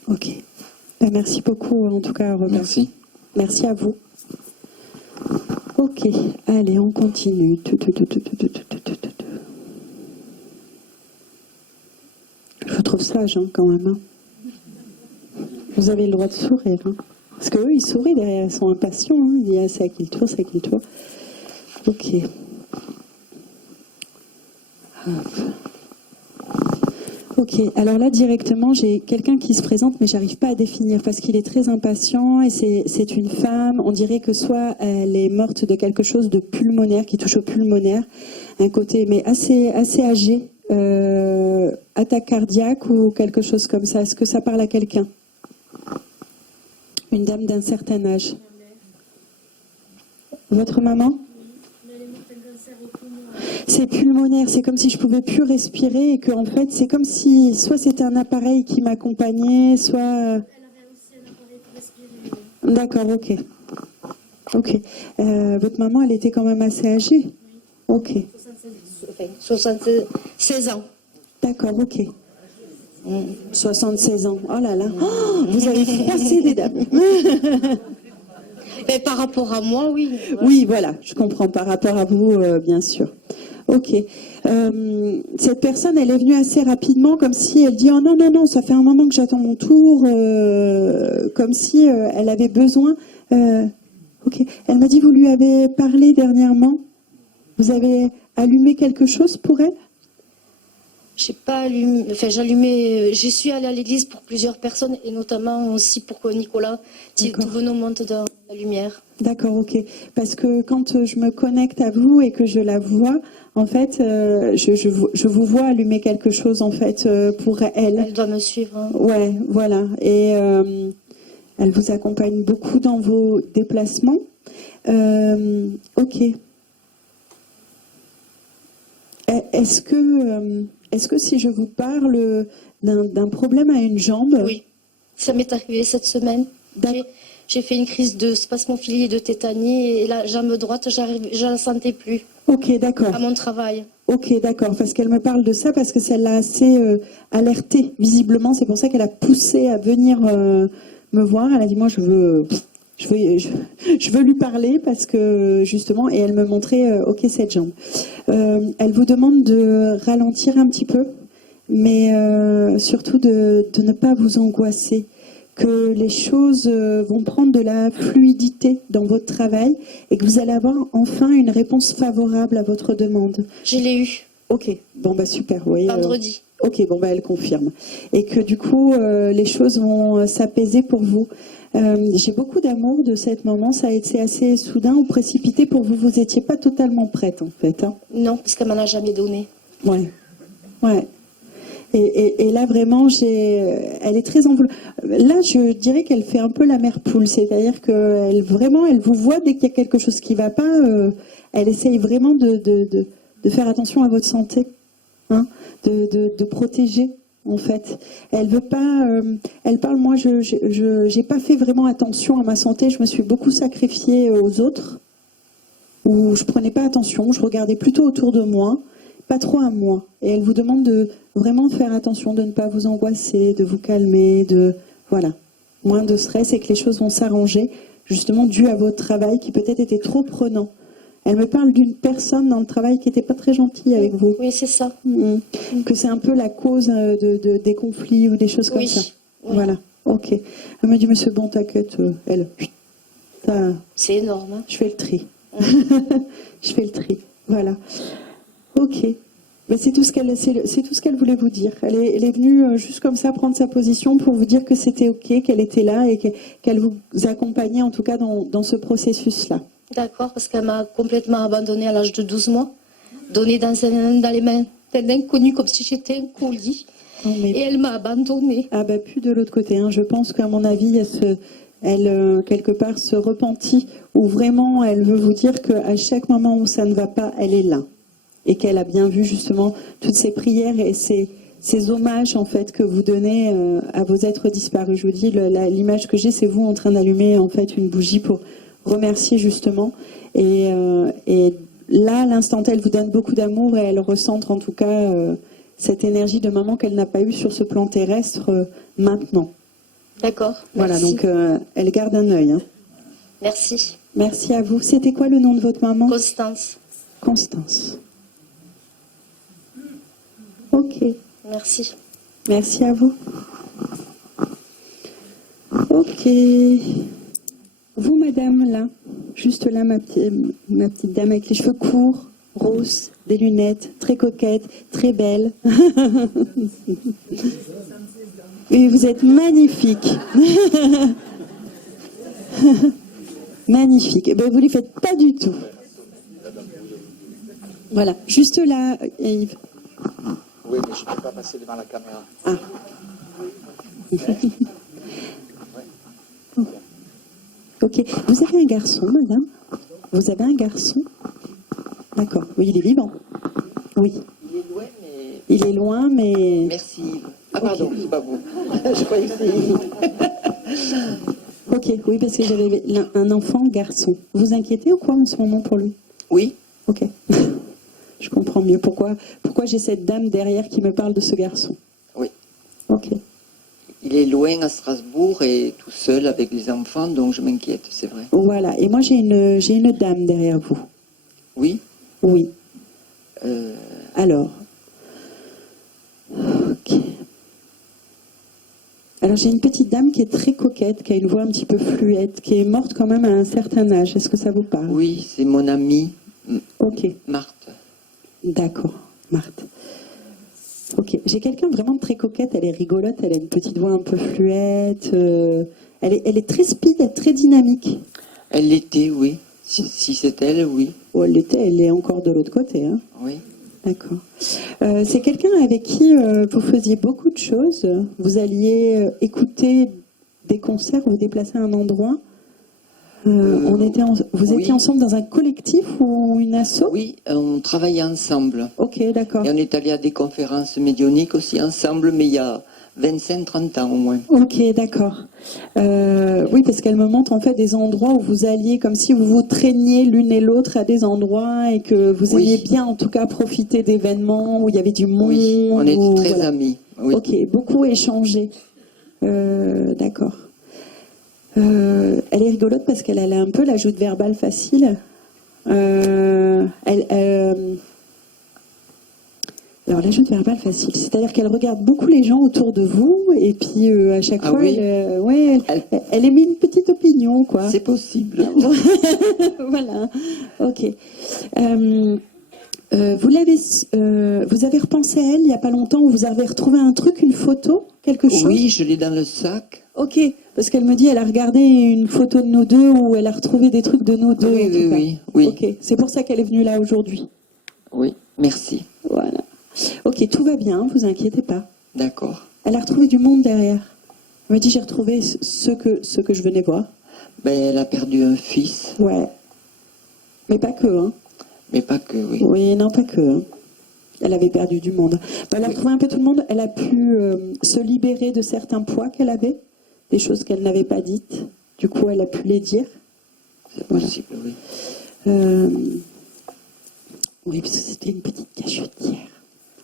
Ok. Ben, merci beaucoup, en tout cas, Robert. Merci. Merci à vous. Ok. Allez, on continue. Je vous trouve sage, hein, quand même. Hein. Vous avez le droit de sourire. Hein. Parce qu'eux, ils sourient derrière, ils sont impatients. Hein. Il dit, ah, c'est à qui le tour, c'est à qui le tour. Ok. Hop. Ok, alors là directement j'ai quelqu'un qui se présente mais j'arrive pas à définir parce qu'il est très impatient et c'est une femme, on dirait que soit elle est morte de quelque chose de pulmonaire, qui touche au pulmonaire, un côté mais assez âgé, attaque cardiaque ou quelque chose comme ça. Est-ce que ça parle à quelqu'un? Une dame d'un certain âge. Votre maman? C'est pulmonaire, c'est comme si je pouvais plus respirer et que en fait c'est comme si soit c'était un appareil qui m'accompagnait, soit... Elle avait aussi un appareil pour respirer. D'accord, ok. Ok. Votre maman, elle était quand même assez âgée? Ok. 76 ans. D'accord, ok. 76 ans. Oh là là. Oh, vous avez froissé des dames. Mais par rapport à moi, oui. Oui, voilà, je comprends. Par rapport à vous, bien sûr. Ok. Cette personne, elle est venue assez rapidement, comme si elle dit « Oh non, non, non, ça fait un moment que j'attends mon tour. » Comme si elle avait besoin. Ok. Elle m'a dit « Vous lui avez parlé dernièrement? Vous avez allumé quelque chose pour elle ?» J'ai pas allumé, enfin j'allumais, je suis allée à l'église pour plusieurs personnes et notamment aussi pour que Nicolas, D'accord. tout venons monte dans la lumière. D'accord, ok. Parce que quand je me connecte à vous et que je la vois, en fait, je vous vois allumer quelque chose, en fait, pour elle. Elle doit me suivre. Hein. Ouais, voilà. Et elle vous accompagne beaucoup dans vos déplacements. Ok. Est-ce que si je vous parle d'un problème à une jambe... Oui, ça m'est arrivé cette semaine. J'ai fait une crise de spasmophilie et de tétanie et la jambe droite, je la sentais plus. Ok, d'accord. À mon travail. Ok, d'accord. Parce qu'elle me parle de ça parce que ça l'a assez alertée, visiblement. C'est pour ça qu'elle a poussé à venir me voir. Elle a dit, moi, je veux lui parler parce que, justement, et elle me montrait, ok, cette jambe. Elle vous demande de ralentir un petit peu, mais surtout de ne pas vous angoisser. Que les choses vont prendre de la fluidité dans votre travail et que vous allez avoir enfin une réponse favorable à votre demande. Je l'ai eu. Ok, bon bah super, oui. Vendredi. Ok, bon bah elle confirme. Et que du coup, les choses vont s'apaiser pour vous. J'ai beaucoup d'amour de cet moment, ça a été assez soudain ou précipité pour vous, vous n'étiez pas totalement prête en fait. Hein. Non, parce qu'elle m'en a jamais donné. Ouais, ouais. Et là, vraiment, elle est très enveloppée. Là, je dirais qu'elle fait un peu la mère poule. C'est-à-dire qu'elle vous voit dès qu'il y a quelque chose qui ne va pas. Elle essaye vraiment de faire attention à votre santé, hein, de protéger, en fait. Elle veut pas. Elle parle, moi, je n'ai pas fait vraiment attention à ma santé. Je me suis beaucoup sacrifiée aux autres, où je prenais pas attention. Je regardais plutôt autour de moi. Pas trop à moi. Et elle vous demande de vraiment faire attention, de ne pas vous angoisser, de vous calmer, voilà, moins de stress et que les choses vont s'arranger, justement dû à votre travail qui peut-être était trop prenant. Elle me parle d'une personne dans le travail qui n'était pas très gentille avec vous. Oui, c'est ça. Que c'est un peu la cause des conflits ou des choses comme ça. Oui. Voilà, ok. Elle me dit, mais c'est bon, t'inquiète, elle. C'est énorme. Hein. Je fais le tri. Je fais le tri, voilà. Ok, ben, c'est tout ce qu'elle voulait vous dire. Elle est venue juste comme ça prendre sa position pour vous dire que c'était ok, qu'elle était là et qu'elle vous accompagnait en tout cas dans ce processus-là. D'accord, parce qu'elle m'a complètement abandonnée à l'âge de 12 mois, donnée dans les mains d'un inconnu comme si j'étais un colis. Et elle m'a abandonnée. Ah ben plus de l'autre côté, hein. Je pense qu'à mon avis, elle quelque part se repentit ou vraiment elle veut vous dire qu'à chaque moment où ça ne va pas, elle est là. Et qu'elle a bien vu justement toutes ces prières et ces hommages en fait que vous donnez à vos êtres disparus. Je vous dis, l'image que j'ai, c'est vous en train d'allumer en fait une bougie pour remercier justement. Et là, à l'instant T, elle vous donne beaucoup d'amour et elle recentre en tout cas cette énergie de maman qu'elle n'a pas eue sur ce plan terrestre maintenant. D'accord. Voilà, merci. donc elle garde un œil. Hein. Merci. Merci à vous. C'était quoi le nom de votre maman? Constance. Constance. Ok. Merci. Merci à vous. Ok. Vous, madame, là, juste là, ma petite dame avec les cheveux courts, roses, des lunettes, très coquette, très belle. Et vous êtes magnifique. Magnifique. Eh bien, vous ne les faites pas du tout. Voilà, juste là, Yves. Oui, mais je ne peux pas passer devant la caméra. Ah. Ok. Vous avez un garçon, madame? Vous avez un garçon? D'accord. Oui, il est vivant. Oui. Il est loin, mais... Il est loin, mais... Merci. Ah pardon, okay. C'est pas vous. Je croyais que c'était... Ok, oui, parce que j'avais un enfant garçon. Vous inquiétez ou quoi en ce moment pour lui? Oui. Ok. Je comprends mieux. Pourquoi j'ai cette dame derrière qui me parle de ce garçon? Oui. Ok. Il est loin à Strasbourg et tout seul avec les enfants, donc je m'inquiète, c'est vrai. Voilà. Et moi, j'ai une dame derrière vous. Oui. Oui. Euh, Alors. Ok. Alors, j'ai une petite dame qui est très coquette, qui a une voix un petit peu fluette, qui est morte quand même à un certain âge. Est-ce que ça vous parle? oui, c'est mon amie Ok. Marthe. D'accord, Marthe. Ok, j'ai quelqu'un vraiment de très coquette, elle est rigolote, elle a une petite voix un peu fluette, elle est très speed, très dynamique. Elle l'était, oui. Si c'est elle, oui. Oh, elle est encore de l'autre côté, hein. Oui. D'accord. C'est quelqu'un avec qui vous faisiez beaucoup de choses, vous alliez écouter des concerts, vous déplacer à un endroit. Vous oui. étiez ensemble dans un collectif ou une asso? Oui, on travaillait ensemble. Ok, d'accord. Et on est allé à des conférences médioniques aussi ensemble, mais il y a 25-30 ans au moins. Ok, d'accord. Oui, parce qu'elle me montre en fait des endroits où vous alliez comme si vous vous traîniez l'une et l'autre à des endroits et que vous Oui. aimiez bien en tout cas profiter d'événements où il y avait du monde. Oui, on était où- très voilà. amis. Oui. Ok, beaucoup échangé. D'accord. Elle est rigolote parce qu'elle a un peu la joute verbale facile. Alors la joute verbale facile, c'est-à-dire qu'elle regarde beaucoup les gens autour de vous et puis à chaque Ah fois, oui. elle émet une petite opinion, quoi. C'est possible. Voilà. Ok. Vous avez repensé à elle il n'y a pas longtemps, où vous avez retrouvé un truc, une photo, quelque chose? Oui, je l'ai dans le sac. Ok, parce qu'elle me dit elle a regardé une photo de nous deux où elle a retrouvé des trucs de nous deux. Oui, en tout cas. oui. Ok, c'est pour ça qu'elle est venue là aujourd'hui. Oui, merci. Voilà. Ok, tout va bien, vous inquiétez pas. D'accord. Elle a retrouvé du monde derrière. Elle me dit j'ai retrouvé ce que je venais voir. Ben, elle a perdu un fils, Ouais. Mais pas que, hein. mais pas que, oui. Oui, non, pas que. Hein. Elle avait perdu du monde. Elle a retrouvé un peu tout le monde. Elle a pu se libérer de certains poids qu'elle avait, des choses qu'elle n'avait pas dites. Du coup, elle a pu les dire. C'est Voilà. possible, oui. Oui, parce que c'était une petite cachetière.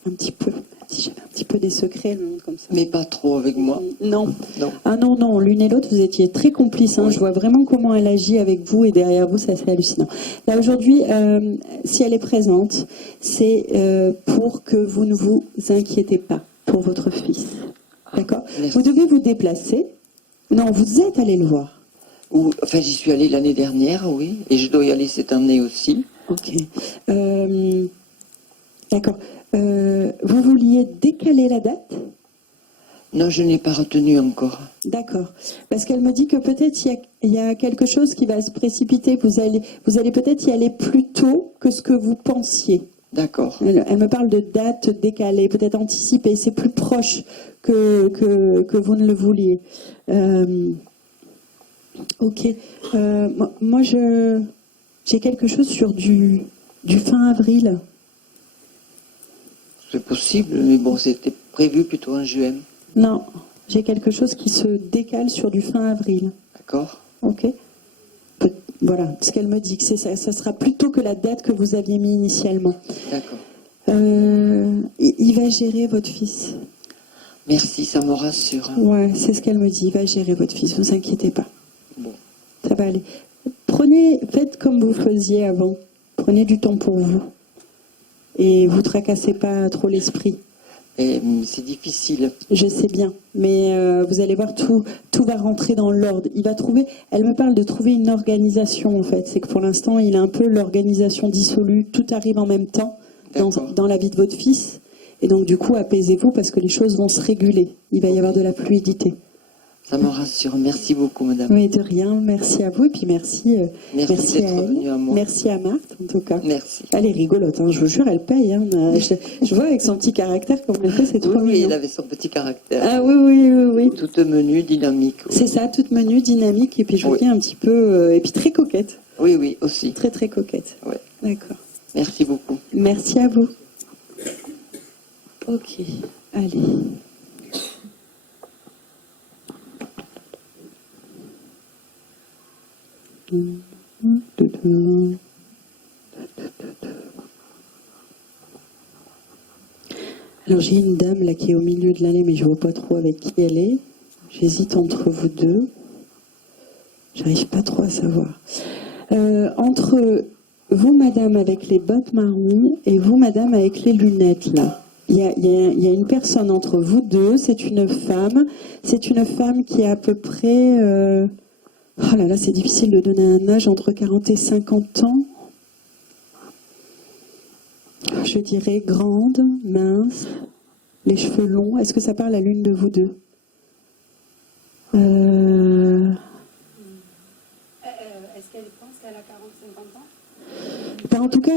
Un petit peu. Si j'avais un petit peu des secrets, non, comme ça. Mais pas trop avec moi. Non. Non. Ah non, non, l'une et l'autre, vous étiez très complices. Hein. Oui. Je vois vraiment comment elle agit avec vous et derrière vous, c'est assez hallucinant. Là, aujourd'hui, si elle est présente, c'est pour que vous ne vous inquiétez pas pour votre fils. D'accord? Merci. Vous devez vous déplacer. Non, vous êtes allé le voir. Enfin, j'y suis allée l'année dernière, oui. Et je dois y aller cette année aussi. Ok. D'accord. Vous vouliez décaler la date? Non, je n'ai pas retenu encore. D'accord. Parce qu'elle me dit que peut-être il y a quelque chose qui va se précipiter. Vous allez peut-être y aller plus tôt que ce que vous pensiez. D'accord. Elle me parle de date décalée, peut-être anticipée. C'est plus proche que vous ne le vouliez. Ok. Moi, j'ai quelque chose sur du fin avril. C'est possible, mais bon, c'était prévu plutôt en juin. Non, j'ai quelque chose qui se décale sur du fin avril. D'accord. Ok. Voilà, ce qu'elle me dit, que ça sera plus tôt que la date que vous aviez mis initialement. D'accord. Il va gérer votre fils. Merci, ça me rassure. Ouais, c'est ce qu'elle me dit. Il va gérer votre fils. Vous inquiétez pas. Bon. Ça va aller. Faites comme vous faisiez avant. Prenez du temps pour vous. Et vous tracassez pas trop l'esprit. Et c'est difficile. Je sais bien, mais vous allez voir, tout va rentrer dans l'ordre. Elle me parle de trouver une organisation en fait. C'est que pour l'instant, il a un peu l'organisation dissolue. Tout arrive en même temps dans la vie de votre fils. Et donc du coup, apaisez-vous parce que les choses vont se réguler. Il va y avoir de la fluidité. Ça me rassure. Merci beaucoup, madame. Oui, de rien. Merci à vous et puis merci Merci à d'être venue elle. à moi. Merci à Marthe en tout cas. Merci. Elle est rigolote, hein, je vous jure, elle paye. Hein. Je vois avec son petit caractère comment elle fait, c'est trop Oui, mignon. elle avait son petit caractère. Ah oui. Toute menue, dynamique. Oui. C'est ça, toute menue, dynamique, et puis je vous Oui. dis un petit peu, et puis très coquette, Oui, aussi. très très coquette. Ouais. D'accord. Merci beaucoup. Merci à vous. Ok, allez. Alors j'ai une dame là qui est au milieu de l'allée, mais je ne vois pas trop avec qui elle est. J'hésite entre vous deux. J'arrive pas trop à savoir. Entre vous, madame, avec les bottes marron, et vous, madame, avec les lunettes, là. Il y a une personne entre vous deux, c'est une femme. C'est une femme qui a à peu près... Oh là là, c'est difficile de donner un âge, entre 40 et 50 ans. Je dirais grande, mince, les cheveux longs. Est-ce que ça parle à l'une de vous deux? Est-ce qu'elle pense qu'elle a 40-50 ans? Ben, en tout cas,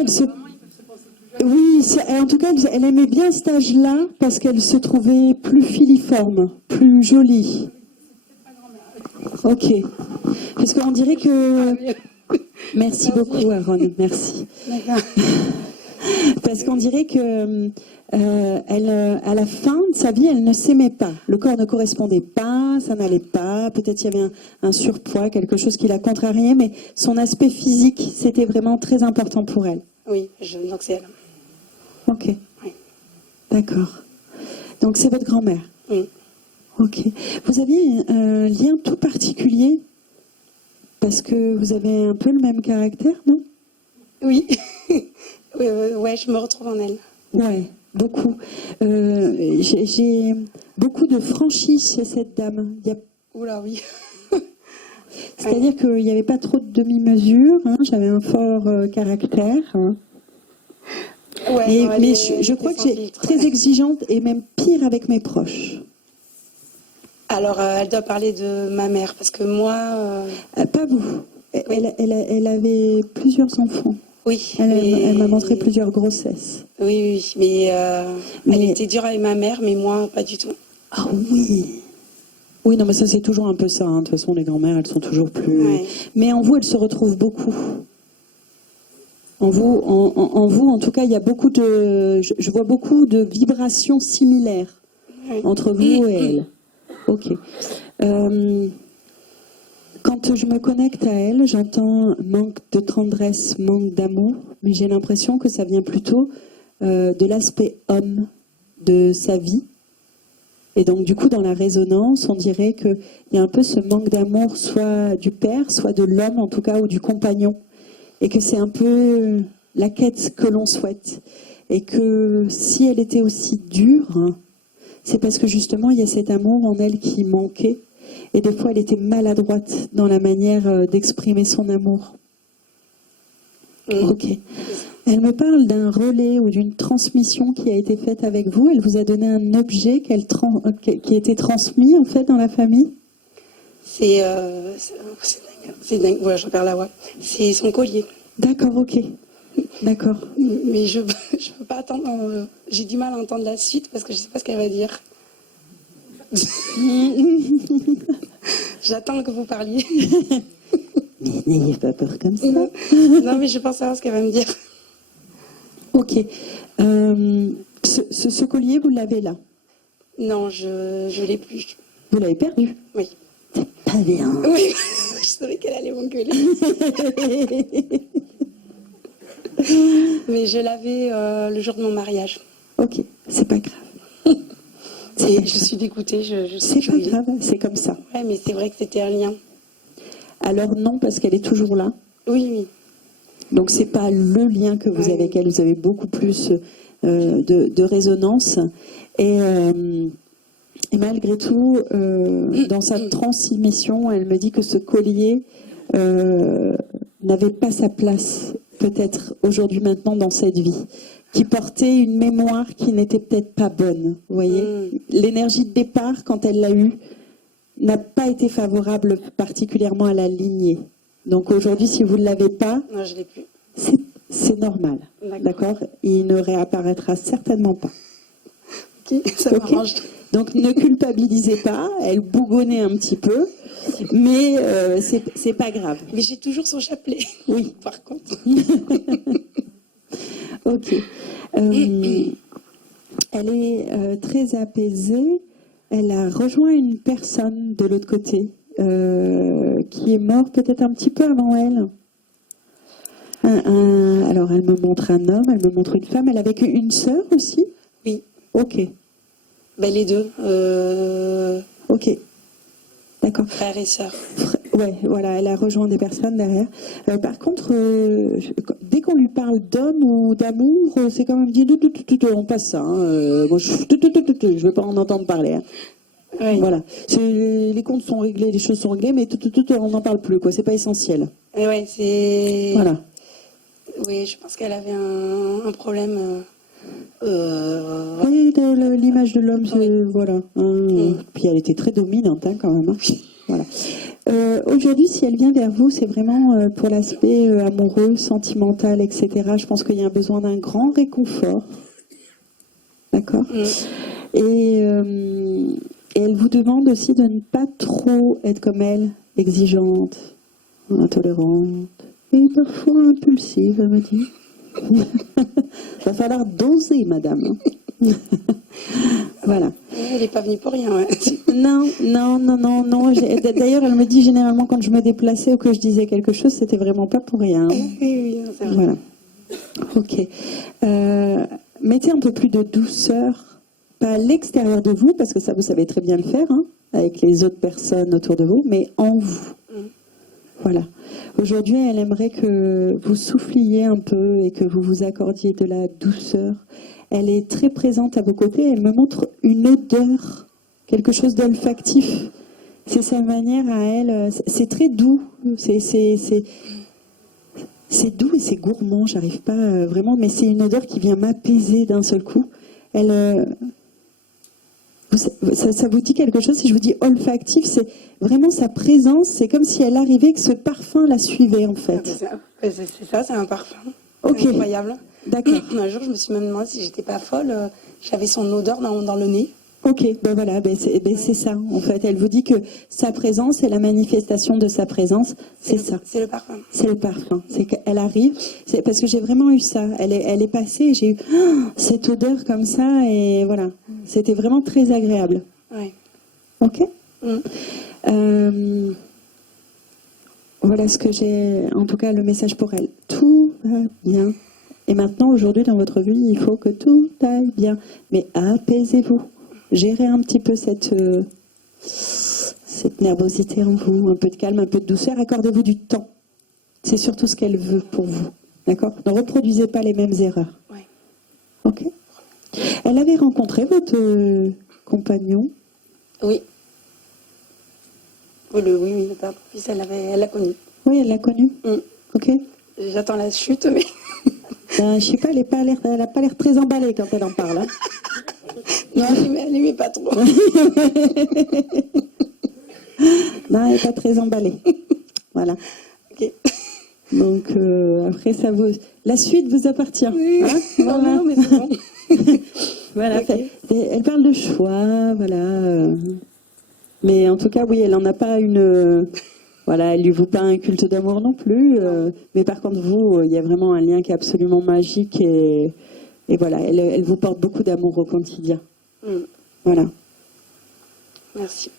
oui, en tout cas, elle aimait bien cet âge-là parce qu'elle se trouvait plus filiforme, plus jolie. Ok. Parce qu'on dirait que... Merci beaucoup, Aaron. Merci. D'accord. Parce qu'on dirait que à la fin de sa vie, elle ne s'aimait pas. Le corps ne correspondait pas, ça n'allait pas. Peut-être il y avait un surpoids, quelque chose qui la contrariait, mais son aspect physique, c'était vraiment très important pour elle. Oui, donc c'est elle. Ok. Oui. D'accord. Donc c'est votre grand-mère. Oui. Ok. Vous aviez un lien tout particulier parce que vous avez un peu le même caractère, non? Oui. Ouais, je me retrouve en elle. Ouais, beaucoup. J'ai beaucoup de franchise chez cette dame. Oula, oui. C'est-à-dire qu'il n'y avait pas trop de demi-mesure. Hein. J'avais un fort caractère. Hein. Ouais, mais je crois que j'ai très exigeante et même pire avec mes proches. Alors, elle doit parler de ma mère, parce que moi... Pas vous. Elle avait plusieurs enfants. Oui. Elle m'a montré plusieurs grossesses. Oui, mais elle était dure avec ma mère, mais moi, pas du tout. Ah oui. Oui, non, mais ça, c'est toujours un peu ça. Hein. De toute façon, les grand-mères, elles sont toujours plus... Ouais. Mais en vous, elles se retrouvent beaucoup. En vous, en tout cas, il y a beaucoup de... Je vois beaucoup de vibrations similaires entre vous et elle. Ok. Quand je me connecte à elle, j'entends manque de tendresse, manque d'amour, mais j'ai l'impression que ça vient plutôt de l'aspect homme de sa vie. Et donc, du coup, dans la résonance, on dirait qu'il y a un peu ce manque d'amour, soit du père, soit de l'homme, en tout cas, ou du compagnon. Et que c'est un peu la quête que l'on souhaite. Et que si elle était aussi dure, hein, c'est parce que justement, il y a cet amour en elle qui manquait. Et des fois, elle était maladroite dans la manière d'exprimer son amour. Ok. Elle me parle d'un relais ou d'une transmission qui a été faite avec vous. Elle vous a donné un objet qui a été transmis, en fait, dans la famille? C'est dingue. Voilà, je perds la voix. C'est son collier. D'accord, ok. D'accord. Mais je peux pas attendre. J'ai du mal à entendre la suite parce que je sais pas ce qu'elle va dire. J'attends que vous parliez. Mais n'ayez pas peur comme ça. Non, mais je pense savoir ce qu'elle va me dire. Ok. Ce collier, vous l'avez là? Non, je l'ai plus. Vous l'avez perdu? Oui. C'est pas bien. Oui, je savais qu'elle allait m'engueuler. Mais je l'avais le jour de mon mariage. Ok, c'est pas grave. Et je suis dégoûtée. C'est pas grave, c'est comme ça. Ouais, mais c'est vrai que c'était un lien. Alors non, parce qu'elle est toujours là. Oui. Donc c'est pas le lien que vous avez avec elle. Vous avez beaucoup plus de résonance. Et malgré tout, dans sa transmission, elle me dit que ce collier n'avait pas sa place, peut-être aujourd'hui, maintenant, dans cette vie, qui portait une mémoire qui n'était peut-être pas bonne. Vous voyez, l'énergie de départ, quand elle l'a eue, n'a pas été favorable particulièrement à la lignée. Donc aujourd'hui, si vous ne l'avez pas, Non, je l'ai plus. c'est normal. D'accord. Il ne réapparaîtra certainement pas. Ok, ça m'arrange. Donc ne culpabilisez pas, elle bougonnait un petit peu, mais c'est pas grave. Mais j'ai toujours son chapelet. Oui. Par contre. Ok. Elle est très apaisée. Elle a rejoint une personne de l'autre côté qui est morte peut-être un petit peu avant elle. Alors elle me montre un homme, elle me montre une femme. Elle avait une sœur aussi? Oui. Ok, Ben, les deux, ok. D'accord. frères et sœurs. Ouais, voilà, elle a rejoint des personnes derrière. Par contre, dès qu'on lui parle d'homme ou d'amour, c'est quand même dit, on passe ça. Hein. Moi, je veux pas en entendre parler. Hein. Oui. Voilà. Les comptes sont réglés, les choses sont réglées, mais on n'en parle plus, quoi. C'est pas essentiel. Et ouais, c'est. Voilà. Oui, je pense qu'elle avait un problème. Oui, l'image de l'homme, voilà. Hein. Puis elle était très dominante, hein, quand même. Hein. Voilà. Aujourd'hui, si elle vient vers vous, c'est vraiment pour l'aspect amoureux, sentimental, etc. Je pense qu'il y a un besoin d'un grand réconfort. D'accord. Et elle vous demande aussi de ne pas trop être comme elle, exigeante, intolérante, et parfois impulsive, elle me dit. Va falloir doser, madame. Voilà. Elle n'est pas venue pour rien. Ouais. Non. D'ailleurs, elle me dit généralement quand je me déplaçais ou que je disais quelque chose, c'était vraiment pas pour rien. Oui, c'est vrai. Voilà. Ok. Mettez un peu plus de douceur, pas à l'extérieur de vous, parce que ça, vous savez très bien le faire, hein, avec les autres personnes autour de vous, mais en vous. Voilà. Aujourd'hui, elle aimerait que vous souffliez un peu et que vous vous accordiez de la douceur. Elle est très présente à vos côtés. Elle me montre une odeur, quelque chose d'olfactif. C'est sa manière à elle. C'est très doux. C'est doux et c'est gourmand. J'arrive pas vraiment, mais c'est une odeur qui vient m'apaiser d'un seul coup. Elle. Ça vous dit quelque chose? Si je vous dis olfactif, c'est vraiment sa présence. C'est comme si elle arrivait, que ce parfum la suivait en fait. C'est ça, c'est un parfum. Ok. Incroyable. D'accord. Un jour, je me suis même demandé si j'étais pas folle. J'avais son odeur dans le nez. Ok, ben voilà, c'est ça en fait. Elle vous dit que sa présence et la manifestation de sa présence, c'est ça. C'est le parfum. C'est le parfum. C'est qu'elle arrive. C'est parce que j'ai vraiment eu ça. Elle est passée et j'ai eu cette odeur comme ça et voilà. C'était vraiment très agréable. Oui. Ok. Voilà ce que j'ai, en tout cas le message pour elle. Tout va bien. Et maintenant, aujourd'hui, dans votre vie, il faut que tout aille bien. Mais apaisez-vous. Gérez un petit peu cette nervosité en vous, un peu de calme, un peu de douceur. Accordez-vous du temps. C'est surtout ce qu'elle veut pour vous. D'accord? Ne reproduisez pas les mêmes erreurs. Oui. Ok? Elle avait rencontré votre compagnon? Oui. Oui, le père fils, elle l'a connu. Oui, elle l'a connu. Ok. J'attends la chute, mais. Ben, je sais pas, elle n'a pas l'air très emballée quand elle en parle. Hein. Non, elle aimait pas trop. Non, elle n'est pas très emballée. Voilà. Ok. Donc, après, ça vous... La suite vous appartient. Oui. Hein, Non, voilà. non, mais c'est bon. Voilà. Ok. Elle parle de choix, voilà. Mais en tout cas, oui, elle n'en a pas une... Voilà, elle lui voue pas un culte d'amour non plus. Mais par contre, vous, il y a vraiment un lien qui est absolument magique et voilà, elle vous porte beaucoup d'amour au quotidien. Voilà. Merci.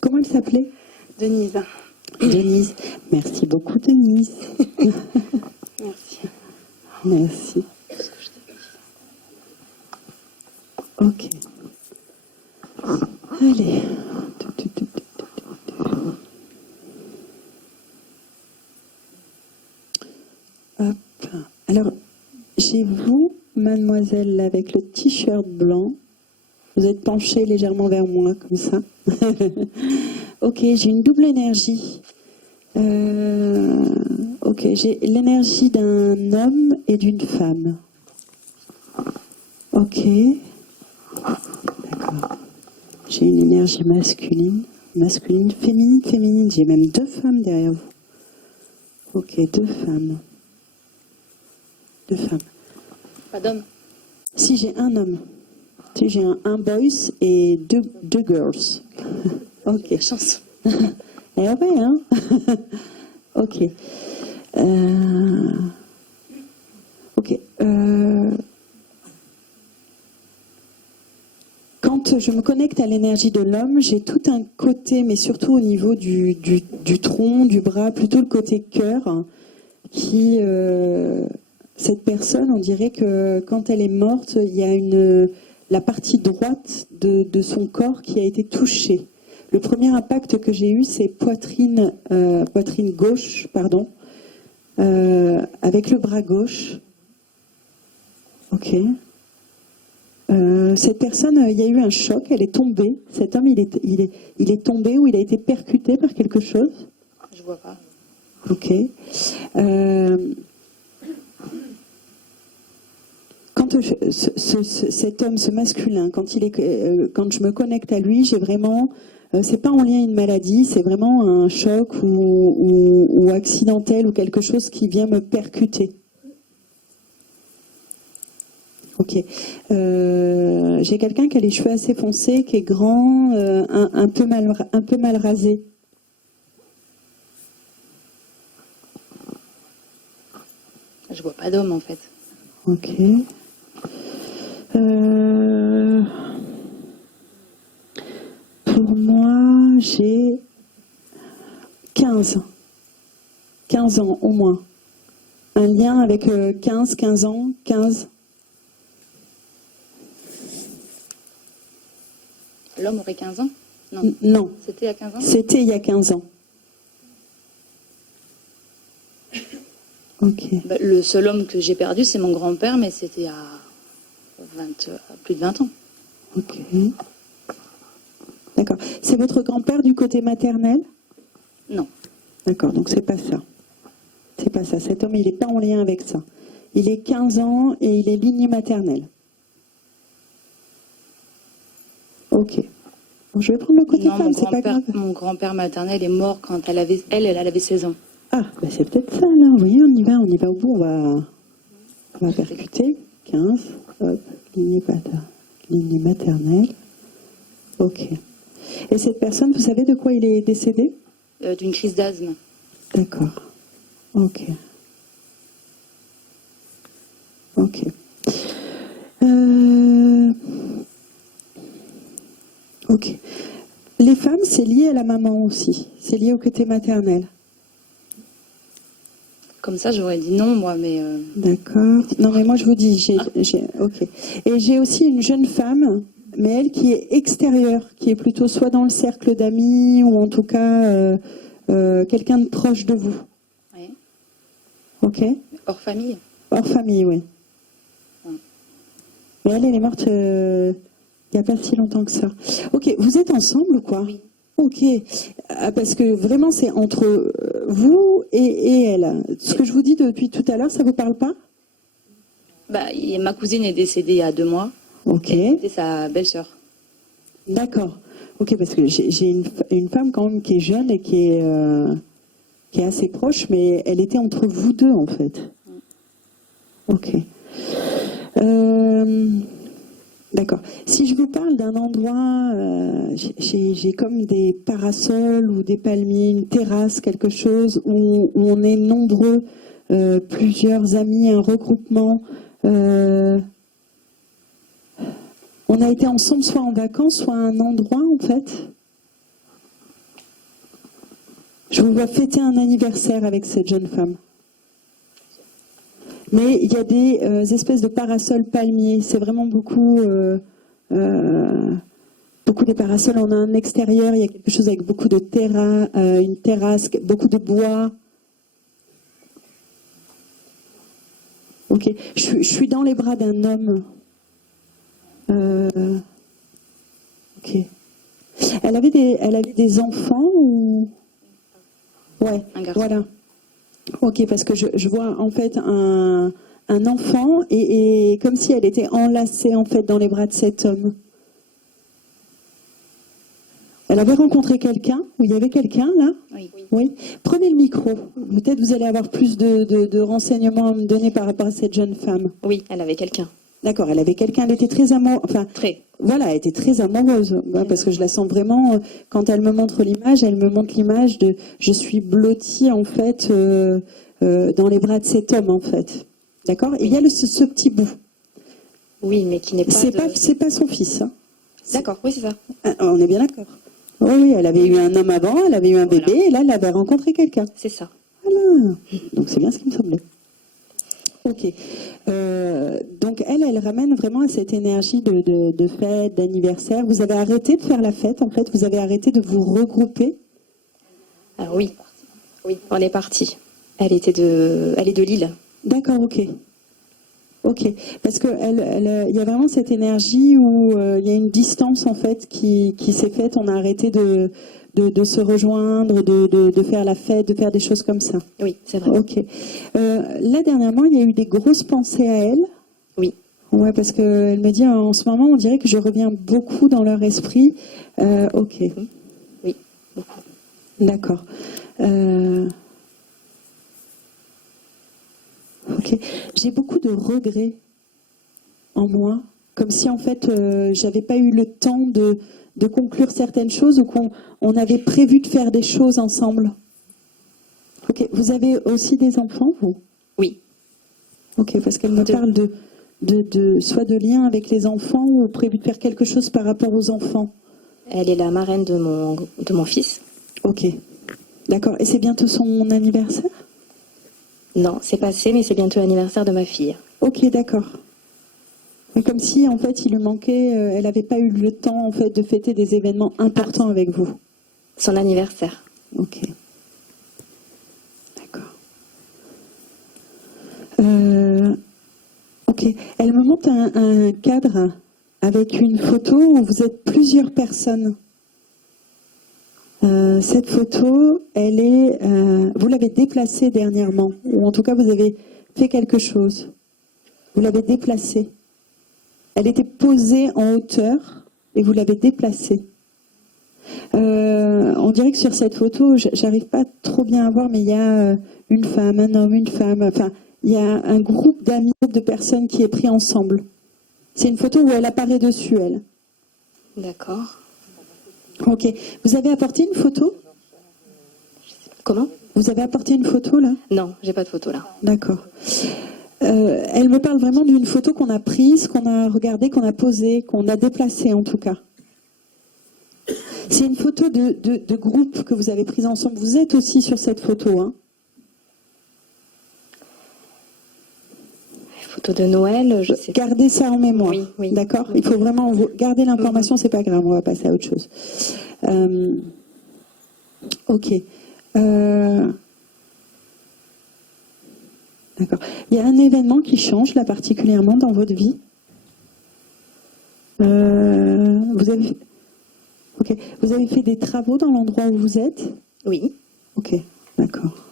Comment elle s'appelait? Denise. Denise. Merci beaucoup, Denise. Merci. Merci. Ok. Allez. Hop. Alors, chez vous, mademoiselle, avec le t-shirt blanc, vous êtes penchée légèrement vers moi, comme ça. Ok, j'ai une double énergie. Ok, j'ai l'énergie d'un homme et d'une femme. Ok. D'accord. J'ai une énergie masculine, féminine. J'ai même deux femmes derrière vous. Ok, deux femmes. Pas d'homme. Si, j'ai un homme. Si, j'ai un boys et deux girls. Ok. Chance. Eh ouais, hein. Ok. Ok. Quand je me connecte à l'énergie de l'homme, j'ai tout un côté, mais surtout au niveau du tronc, du bras, plutôt le côté cœur, qui... cette personne, on dirait que quand elle est morte, il y a la partie droite de son corps qui a été touchée. Le premier impact que j'ai eu, c'est poitrine gauche, pardon, avec le bras gauche. Ok. Cette personne, il y a eu un choc, elle est tombée. Cet homme, il est tombé ou il a été percuté par quelque chose. Je vois pas. Ok. Quand cet homme, ce masculin, quand je me connecte à lui, j'ai vraiment, c'est pas en lien à une maladie, c'est vraiment un choc ou accidentel ou quelque chose qui vient me percuter. Ok. J'ai quelqu'un qui a les cheveux assez foncés, qui est grand, un peu mal rasé. Je vois pas d'homme en fait. Ok. Pour moi, j'ai 15 ans au moins. Un lien avec 15 ans, 15. L'homme aurait 15 ans? Non. Non, C'était à 15 ans? c'était il y a 15 ans. Ok. Bah, le seul homme que j'ai perdu, c'est mon grand-père, mais c'était à plus de 20 ans. Ok. D'accord. C'est votre grand-père du côté maternel? Non. D'accord, donc c'est pas ça. C'est pas ça. Cet homme, il n'est pas en lien avec ça. Il est 15 ans et il est lignée maternelle. Ok. Bon, je vais prendre le côté Non, femme, c'est pas grave. mon grand-père maternel est mort quand elle avait 16 ans. Ah, bah c'est peut-être ça, là. Vous voyez, on y va au bout, on va percuter. 15, hop, lignée maternelle. Ok. Et cette personne, vous savez de quoi il est décédé? D'une crise d'asthme. D'accord. Ok. Ok. Ok. Les femmes, c'est lié à la maman aussi. C'est lié au côté maternel. Comme ça, j'aurais dit non, moi, mais... D'accord. Non, mais moi, je vous dis, ok. Et j'ai aussi une jeune femme, mais elle qui est extérieure, qui est plutôt soit dans le cercle d'amis, ou en tout cas, quelqu'un de proche de vous. Oui. Ok. Hors famille. Hors famille, oui. Mais elle est morte il n'y a pas si longtemps que ça. Ok, vous êtes ensemble ou quoi? Oui. Ok, parce que vraiment c'est entre vous et elle. Ce que je vous dis depuis tout à l'heure, ça vous parle pas? Bah, ma cousine est décédée il y a 2 mois. Ok. C'était sa belle-sœur. D'accord. Ok, parce que j'ai une femme quand même qui est jeune et qui est assez proche, mais elle était entre vous deux en fait. Ok. D'accord. Si je vous parle d'un endroit, j'ai comme des parasols ou des palmiers, une terrasse, quelque chose où on est nombreux, plusieurs amis, un regroupement. On a été ensemble soit en vacances, soit à un endroit en fait. Je vous vois fêter un anniversaire avec cette jeune femme. Mais il y a des espèces de parasols palmiers. C'est vraiment beaucoup des parasols. On a un extérieur, il y a quelque chose avec beaucoup de une terrasse, beaucoup de bois. Ok. Je suis dans les bras d'un homme. Ok. Elle avait des enfants ou... Ouais, Un garçon. voilà. Ok, parce que je vois en fait un enfant et comme si elle était enlacée en fait dans les bras de cet homme. Elle avait rencontré quelqu'un, ou il y avait quelqu'un là? Oui. Oui. Prenez le micro. Peut-être vous allez avoir plus de renseignements à me donner par rapport à cette jeune femme. Oui, elle avait quelqu'un. D'accord, elle avait quelqu'un, elle était très amoureuse. Enfin, Très. voilà, elle était très amoureuse. Parce que je la sens vraiment, quand elle me montre l'image, elle me montre l'image de je suis blottie en fait dans les bras de cet homme en fait. D'accord? Et il y a ce petit bout. Oui, mais qui n'est pas C'est pas son fils. Hein. D'accord, oui, c'est ça. Ah, on est bien d'accord. Oui, elle avait eu un homme avant, elle avait eu un bébé, et là, elle avait rencontré quelqu'un. C'est ça. Voilà. Donc c'est bien ce qui me semblait. Ok. Donc elle ramène vraiment à cette énergie de fête, d'anniversaire. Vous avez arrêté de faire la fête, en fait. Vous avez arrêté de vous regrouper. Alors oui, on est parti. Elle est de Lille. D'accord, ok. Ok. Parce que il y a vraiment cette énergie où il y a une distance, en fait, qui s'est faite. On a arrêté de se rejoindre, de faire la fête, de faire des choses comme ça. Oui, c'est vrai. Ok. Là, dernièrement, il y a eu des grosses pensées à elle. Oui. Ouais, parce qu'elle me dit, en ce moment, on dirait que je reviens beaucoup dans leur esprit. Ok. Oui, beaucoup. D'accord. Ok. J'ai beaucoup de regrets en moi, comme si en fait j'avais pas eu le temps de conclure certaines choses ou qu'on avait prévu de faire des choses ensemble. Ok. Vous avez aussi des enfants, vous? Oui. Ok, parce qu'elle me parle soit de lien avec les enfants ou prévu de faire quelque chose par rapport aux enfants. Elle est la marraine de mon fils. Ok. D'accord. Et c'est bientôt son anniversaire? Non, c'est passé, mais c'est bientôt l'anniversaire de ma fille. Ok, d'accord. Mais comme si, en fait, il lui manquait, elle n'avait pas eu le temps, en fait, de fêter des événements importants avec vous. Son anniversaire. Ok. D'accord. Ok. Elle me montre un cadre avec une photo où vous êtes plusieurs personnes. Cette photo, vous l'avez déplacée dernièrement, ou en tout cas vous avez fait quelque chose. Vous l'avez déplacée. Elle était posée en hauteur et vous l'avez déplacée. On dirait que sur cette photo, j'arrive pas trop bien à voir, mais il y a une femme, un homme, une femme. Enfin, il y a un groupe d'amis, de personnes qui est pris ensemble. C'est une photo où elle apparaît dessus, elle. D'accord. Ok. Vous avez apporté une photo? Comment? Vous avez apporté une photo, là? Non, j'ai pas de photo là. D'accord. Elle me parle vraiment d'une photo qu'on a prise, qu'on a regardée, qu'on a posée, qu'on a déplacée en tout cas. C'est une photo de groupe que vous avez prise ensemble. Vous êtes aussi sur cette photo, hein? Photo de Noël, je sais. Gardez ça en mémoire. Oui, oui. D'accord? Il faut vraiment garder l'information, c'est pas grave, on va passer à autre chose. Ok. D'accord. Il y a un événement qui change là particulièrement dans votre vie. Vous avez fait des travaux dans l'endroit où vous êtes? Oui. Ok, d'accord.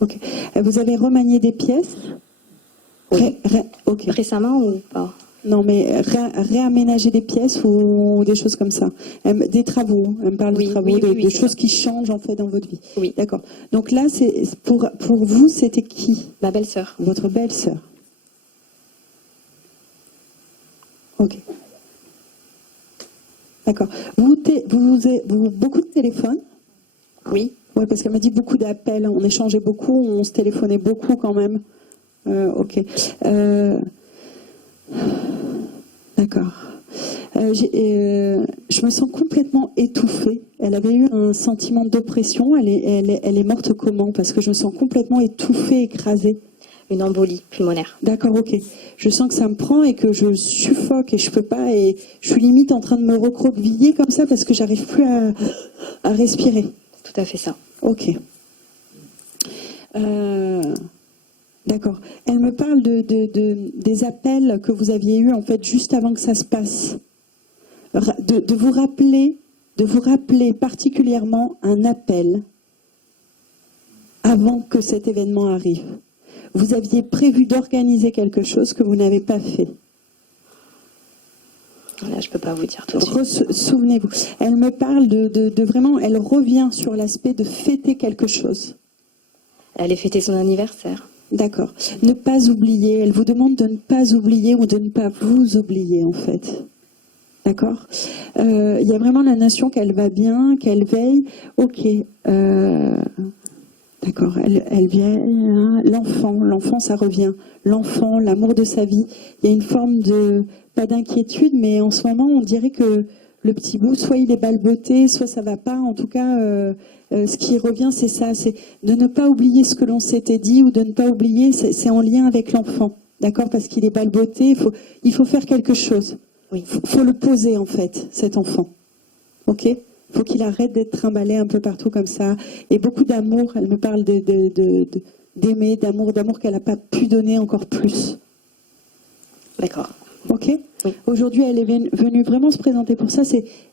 Ok. Vous avez remanié des pièces? Oui. Ok. Récemment ou pas? Non, mais réaménager des pièces ou des choses comme ça. Des travaux. Elle me parle de travaux, de choses qui changent en fait dans votre vie. Oui. D'accord. Donc là, c'est pour vous, c'était qui? Ma belle-sœur. Votre belle-sœur. Ok. D'accord. Vous beaucoup de téléphones? Oui. Oui, parce qu'elle m'a dit beaucoup d'appels. On échangeait beaucoup, on se téléphonait beaucoup quand même. Ok. D'accord. Je me sens complètement étouffée. Elle avait eu un sentiment d'oppression. Elle est morte comment? Parce que je me sens complètement étouffée, écrasée. Une embolie pulmonaire. D'accord, ok. Je sens que ça me prend et que je suffoque et je peux pas. Et je suis limite en train de me recroqueviller comme ça parce que j'arrive plus à respirer. C'est tout à fait ça. Ok. D'accord. Elle me parle des appels que vous aviez eus en fait juste avant que ça se passe. De vous rappeler particulièrement un appel avant que cet événement arrive. Vous aviez prévu d'organiser quelque chose que vous n'avez pas fait. Là, je peux pas vous dire tout de suite. Souvenez-vous. Elle me parle de vraiment, elle revient sur l'aspect de fêter quelque chose. Elle allait fêter son anniversaire. D'accord. Ne pas oublier. Elle vous demande de ne pas oublier ou de ne pas vous oublier, en fait. D'accord. Il y a vraiment la notion qu'elle va bien, qu'elle veille. Ok. D'accord. Elle vient. L'enfant, ça revient. L'enfant, l'amour de sa vie. Il y a une forme pas d'inquiétude, mais en ce moment, on dirait que le petit bout, soit il est balbotté, soit ça va pas. En tout cas, ce qui revient, c'est ça, c'est de ne pas oublier ce que l'on s'était dit ou de ne pas oublier, c'est en lien avec l'enfant, d'accord? Parce qu'il est balbotté, il faut faire quelque chose. Oui. Faut le poser, en fait, cet enfant. Ok? Faut qu'il arrête d'être trimballé un peu partout comme ça. Et beaucoup d'amour, elle me parle d'aimer, d'amour qu'elle n'a pas pu donner encore plus. D'accord. Ok. Oui. Aujourd'hui, elle est venue vraiment se présenter pour ça.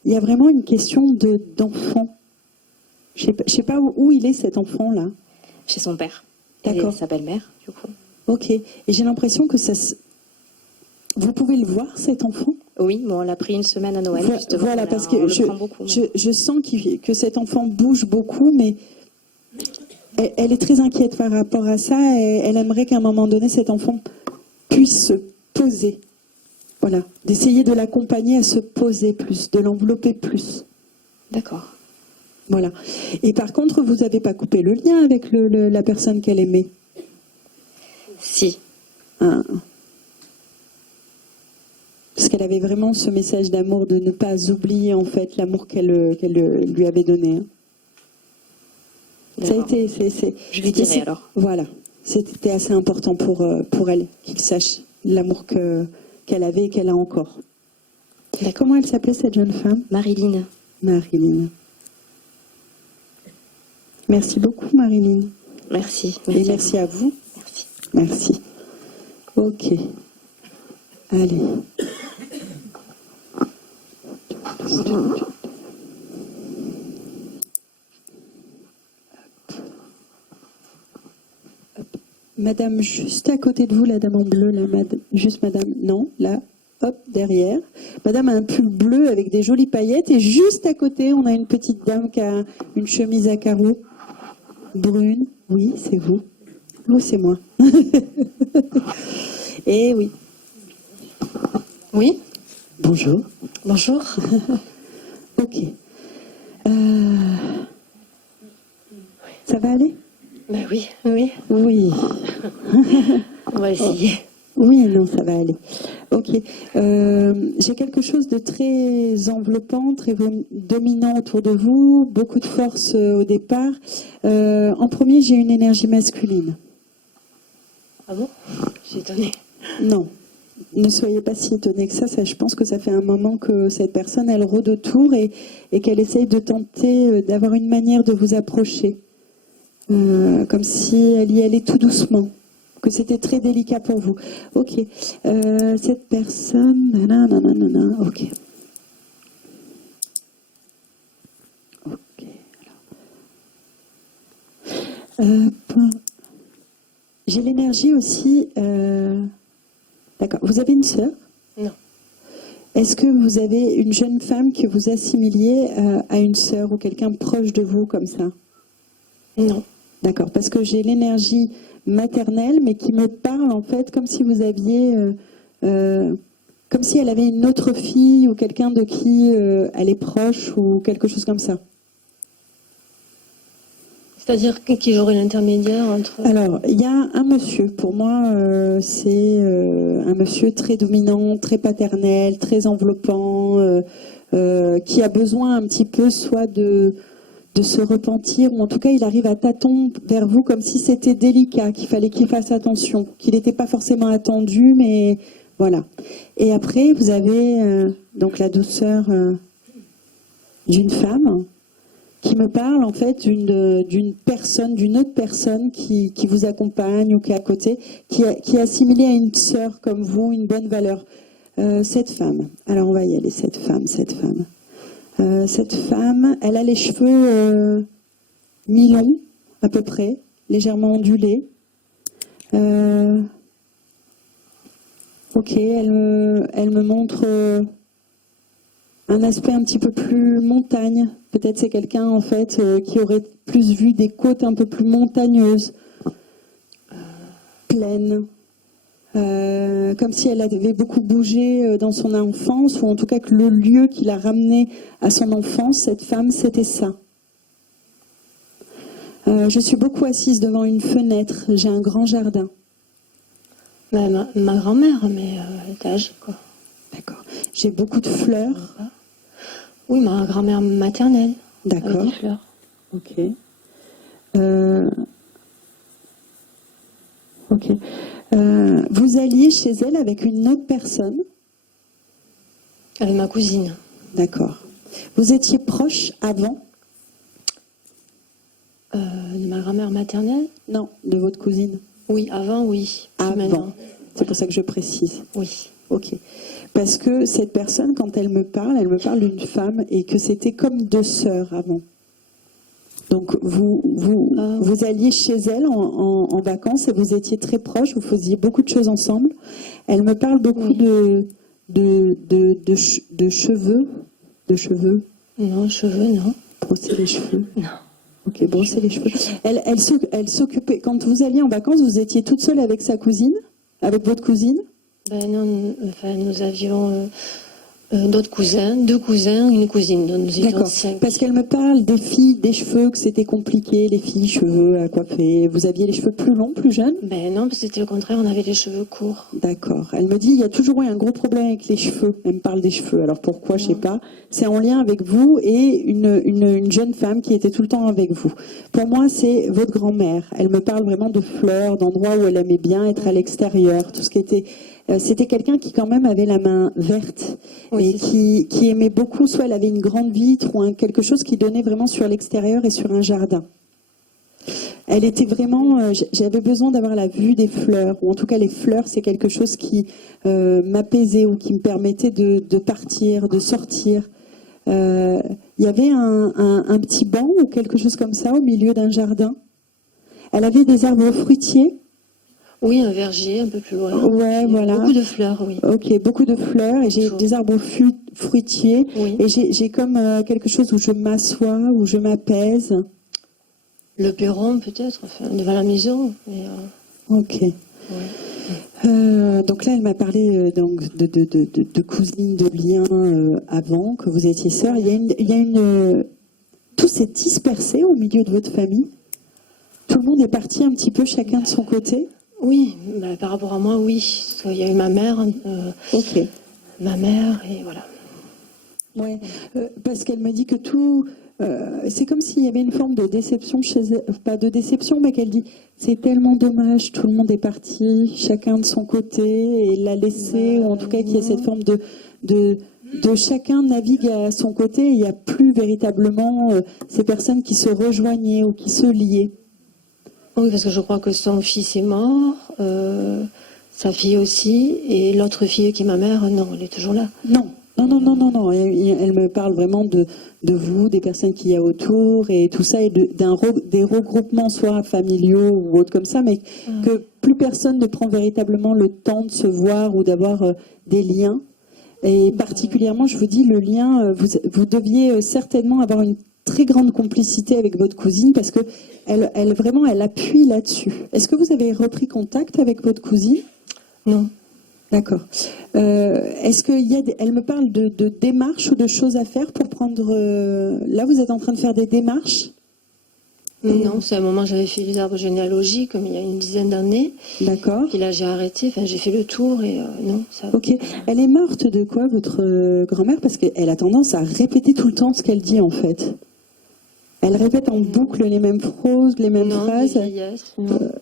Il y a vraiment une question d'enfant. Je sais pas où il est cet enfant-là. Chez son père. D'accord. Et sa belle-mère, du coup. Ok. Et j'ai l'impression que vous pouvez le voir, cet enfant? Oui, bon, on l'a pris une semaine à Noël, justement. Voilà, parce que on le prend beaucoup. je sens que cet enfant bouge beaucoup, mais elle est très inquiète par rapport à ça. Et elle aimerait qu'à un moment donné, cet enfant puisse se poser. Voilà, d'essayer de l'accompagner à se poser plus, de l'envelopper plus. D'accord. Voilà. Et par contre, vous n'avez pas coupé le lien avec la personne qu'elle aimait? Si. Hein. Parce qu'elle avait vraiment ce message d'amour, de ne pas oublier en fait l'amour qu'elle lui avait donné. Hein. Ça a été, Je lui dirai alors. Voilà, c'était assez important pour elle qu'il sache l'amour qu'elle avait et qu'elle a encore. Comment elle s'appelait cette jeune femme? Marilyn. Marilyn. Merci beaucoup Marilyn. Merci. Et merci à vous. Merci. Merci. Ok. Allez. Madame, juste à côté de vous, la dame en bleu, là, juste madame, non, là, hop, derrière. Madame a un pull bleu avec des jolies paillettes et juste à côté, on a une petite dame qui a une chemise à carreaux brune. Oui, c'est vous. Oh, c'est moi. Et oui. Oui. Bonjour. Bonjour. Ok. Ça va aller? Ben oui, oui. Oui. On va essayer. Oui, non, ça va aller. Ok. J'ai quelque chose de très enveloppant, très dominant autour de vous, beaucoup de force au départ. En premier, j'ai une énergie masculine. Ah bon? J'ai étonné. Non. Ne soyez pas si étonnés que ça. Je pense que ça fait un moment que cette personne, elle rôde autour et qu'elle essaye de tenter d'avoir une manière de vous approcher. Comme si elle y allait tout doucement. Que c'était très délicat pour vous. Ok. Cette personne... Nanana, ok. Ok. J'ai l'énergie aussi... D'accord. Vous avez une sœur? Non. Est-ce que vous avez une jeune femme que vous assimiliez à une sœur ou quelqu'un proche de vous comme ça? Non. D'accord. Parce que j'ai l'énergie maternelle, mais qui me parle en fait comme si vous aviez... comme si elle avait une autre fille ou quelqu'un de qui elle est proche ou quelque chose comme ça. C'est-à-dire qui j'aurait l'intermédiaire entre... Alors, il y a un monsieur, pour moi, c'est un monsieur très dominant, très paternel, très enveloppant, qui a besoin un petit peu soit de se repentir, ou en tout cas, il arrive à tâtons vers vous comme si c'était délicat, qu'il fallait qu'il fasse attention, qu'il n'était pas forcément attendu, mais voilà. Et après, vous avez donc la douceur d'une femme, qui me parle en fait d'une autre personne qui vous accompagne ou qui est à côté, qui est assimilée à une sœur comme vous, une bonne valeur. Cette femme, alors on va y aller, cette femme, elle a les cheveux mi-longs à peu près, légèrement ondulés. Ok, elle me montre un aspect un petit peu plus montagne. Peut-être c'est quelqu'un en fait qui aurait plus vu des côtes un peu plus montagneuses, pleines, comme si elle avait beaucoup bougé dans son enfance, ou en tout cas que le lieu qui l'a ramené à son enfance, cette femme, c'était ça. Je suis beaucoup assise devant une fenêtre, j'ai un grand jardin. Ma grand-mère, mais elle est âgée, quoi. D'accord. J'ai beaucoup de fleurs. Oui, ma grand-mère maternelle. Avec D'accord. des fleurs. Ok. Ok. Vous alliez chez elle avec une autre personne? Avec ma cousine. D'accord. Vous étiez proche avant? De ma grand-mère maternelle? Non, de votre cousine. Oui, avant, oui. Plus Avant. maintenant. C'est pour ça que je précise. Oui. Ok. Parce que cette personne, quand elle me parle d'une femme et que c'était comme deux sœurs avant. Donc vous alliez chez elle en vacances et vous étiez très proches, vous faisiez beaucoup de choses ensemble. Elle me parle beaucoup de cheveux. De cheveux. Non, cheveux, non. Brosser les cheveux. Non. Ok, brosser les cheveux. Elle s'occupait. Quand vous alliez en vacances, vous étiez toute seule avec sa cousine, avec votre cousine? Ben non, enfin, nous avions d'autres cousins, 2 cousins, une cousine. Donc nous étions D'accord. 5. Parce qu'elle me parle des filles, des cheveux, que c'était compliqué, les filles, cheveux à coiffer. Vous aviez les cheveux plus longs, plus jeunes? Ben non, parce que c'était le contraire, on avait les cheveux courts. D'accord. Elle me dit, il y a toujours eu un gros problème avec les cheveux. Elle me parle des cheveux. Alors pourquoi, je sais pas. C'est en lien avec vous et une jeune femme qui était tout le temps avec vous. Pour moi, c'est votre grand-mère. Elle me parle vraiment de fleurs, d'endroits où elle aimait bien être à l'extérieur, tout ce qui était... C'était quelqu'un qui quand même avait la main verte Oui, et qui aimait beaucoup, soit elle avait une grande vitre ou quelque chose qui donnait vraiment sur l'extérieur et sur un jardin. Elle était vraiment, j'avais besoin d'avoir la vue des fleurs, ou en tout cas les fleurs, c'est quelque chose qui m'apaisait ou qui me permettait de partir, de sortir. Il y avait un petit banc ou quelque chose comme ça au milieu d'un jardin. Elle avait des arbres fruitiers. Oui, un verger un peu plus loin. Ouais, voilà. Beaucoup de fleurs, oui. Ok, beaucoup de fleurs et j'ai des arbres fruitiers Oui. et j'ai comme quelque chose où je m'assois, où je m'apaise. Le perron, peut-être, enfin, devant la maison. Mais, Ok. Donc là, elle m'a parlé donc de cousine, de lien avant, que vous étiez sœurs. Il y a une tout s'est dispersé au milieu de votre famille. Tout le monde est parti un petit peu chacun de son côté. oui, ben, par rapport à moi, oui. Parce qu'il y a eu ma mère, Ok. ma mère, et voilà. Ouais, parce qu'elle me dit que tout, c'est comme s'il y avait une forme de déception chez elle, pas de déception, mais qu'elle dit c'est tellement dommage, tout le monde est parti, chacun de son côté, et l'a laissé, ou en tout cas qu'il y a cette forme de chacun navigue à son côté, et il n'y a plus véritablement ces personnes qui se rejoignaient ou qui se liaient. Oui, parce que je crois que son fils est mort, sa fille aussi, et l'autre fille qui est ma mère, non, elle est toujours là. Non. Non. Elle me parle vraiment de vous, des personnes qu'il y a autour et tout ça, et des regroupements soit familiaux ou autres comme ça, mais que plus personne ne prend véritablement le temps de se voir ou d'avoir des liens. Et particulièrement, je vous dis, le lien, vous deviez certainement avoir une très grande complicité avec votre cousine parce que elle appuie là-dessus. Est-ce que vous avez repris contact avec votre cousine? Non. D'accord. Est-ce qu'il y a elle me parle de démarches ou de choses à faire pour prendre... là, vous êtes en train de faire des démarches? Non, c'est à un moment j'avais fait les arbres généalogiques, mais il y a une dizaine d'années. D'accord. Puis là, j'ai arrêté, enfin, j'ai fait le tour et non, ça... Ok. Elle est morte de quoi, votre grand-mère? Parce qu'elle a tendance à répéter tout le temps ce qu'elle dit, en fait. Elle répète en boucle les mêmes phrases, les mêmes phrases.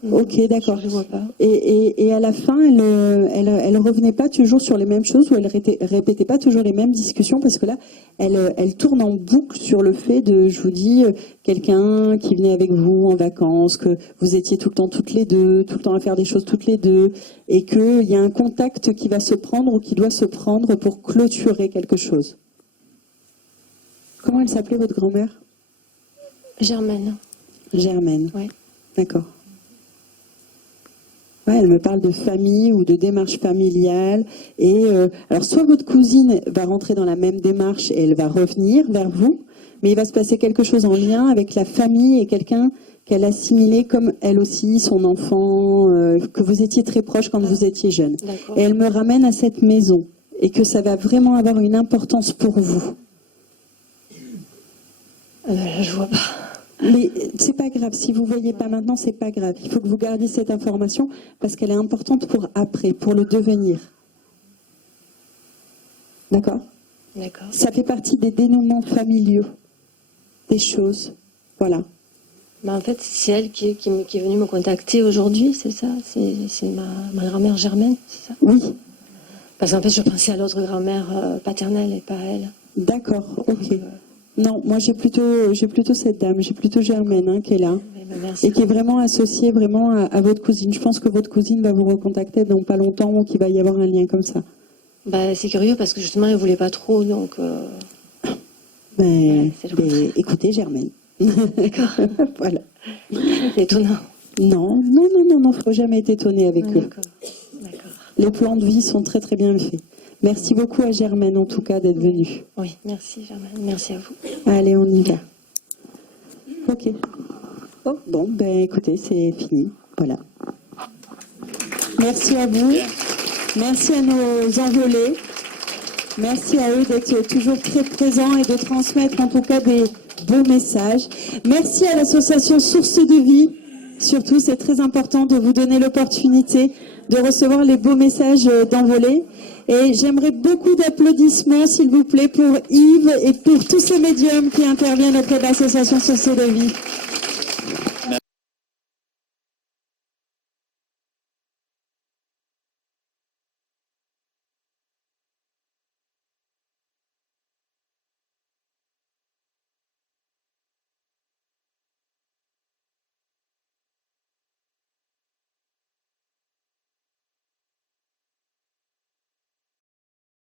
Ok, d'accord. Je ne vois pas. Et à la fin, elle revenait pas toujours sur les mêmes choses ou elle répétait pas toujours les mêmes discussions parce que là, elle tourne en boucle sur le fait de, je vous dis, quelqu'un qui venait avec vous en vacances, que vous étiez tout le temps toutes les deux, tout le temps à faire des choses toutes les deux, et qu'il y a un contact qui va se prendre ou qui doit se prendre pour clôturer quelque chose. Comment elle s'appelait, votre grand-mère? Germaine. Germaine. Oui. D'accord. Ouais, elle me parle de famille ou de démarche familiale. Et alors, soit votre cousine va rentrer dans la même démarche et elle va revenir vers vous, mais il va se passer quelque chose en lien avec la famille et quelqu'un qu'elle a assimilé comme elle aussi, son enfant, que vous étiez très proche quand vous étiez jeune. D'accord. Et elle me ramène à cette maison et que ça va vraiment avoir une importance pour vous. Là, je vois pas. Mais c'est pas grave, si vous voyez pas maintenant, c'est pas grave. Il faut que vous gardiez cette information parce qu'elle est importante pour après, pour le devenir. D'accord? D'accord. Ça fait partie des dénouements familiaux, des choses. Voilà. En fait, c'est elle qui est venue me contacter aujourd'hui, c'est ça? C'est ma grand-mère Germaine, c'est ça? Oui, Parce qu'en fait, je pensais à l'autre grand-mère paternelle et pas à elle. d'accord, ok. Non, moi j'ai plutôt cette dame, j'ai plutôt Germaine qui est là. Merci. Et qui est vraiment associée vraiment à votre cousine. Je pense que votre cousine va vous recontacter dans pas longtemps ou qu'il va y avoir un lien comme ça. C'est curieux parce que justement, elle ne voulait pas trop, donc... Écoutez, Germaine. Voilà. C'est étonnant. Non, faut jamais être étonné avec eux. D'accord. Les plans de vie sont très très bien faits. Merci beaucoup à Germaine en tout cas d'être venue. Oui, merci Germaine, merci à vous. Allez, on y va. Ok. Oh, bon, écoutez, c'est fini. Voilà. Merci à vous. Merci à nos envolés. Merci à eux d'être toujours très présents et de transmettre en tout cas des beaux messages. Merci à l'association Source de Vie. Surtout, c'est très important de vous donner l'opportunité de recevoir les beaux messages d'envolés. Et j'aimerais beaucoup d'applaudissements, s'il vous plaît, pour Yves et pour tous ces médiums qui interviennent auprès de l'association Source de Vie.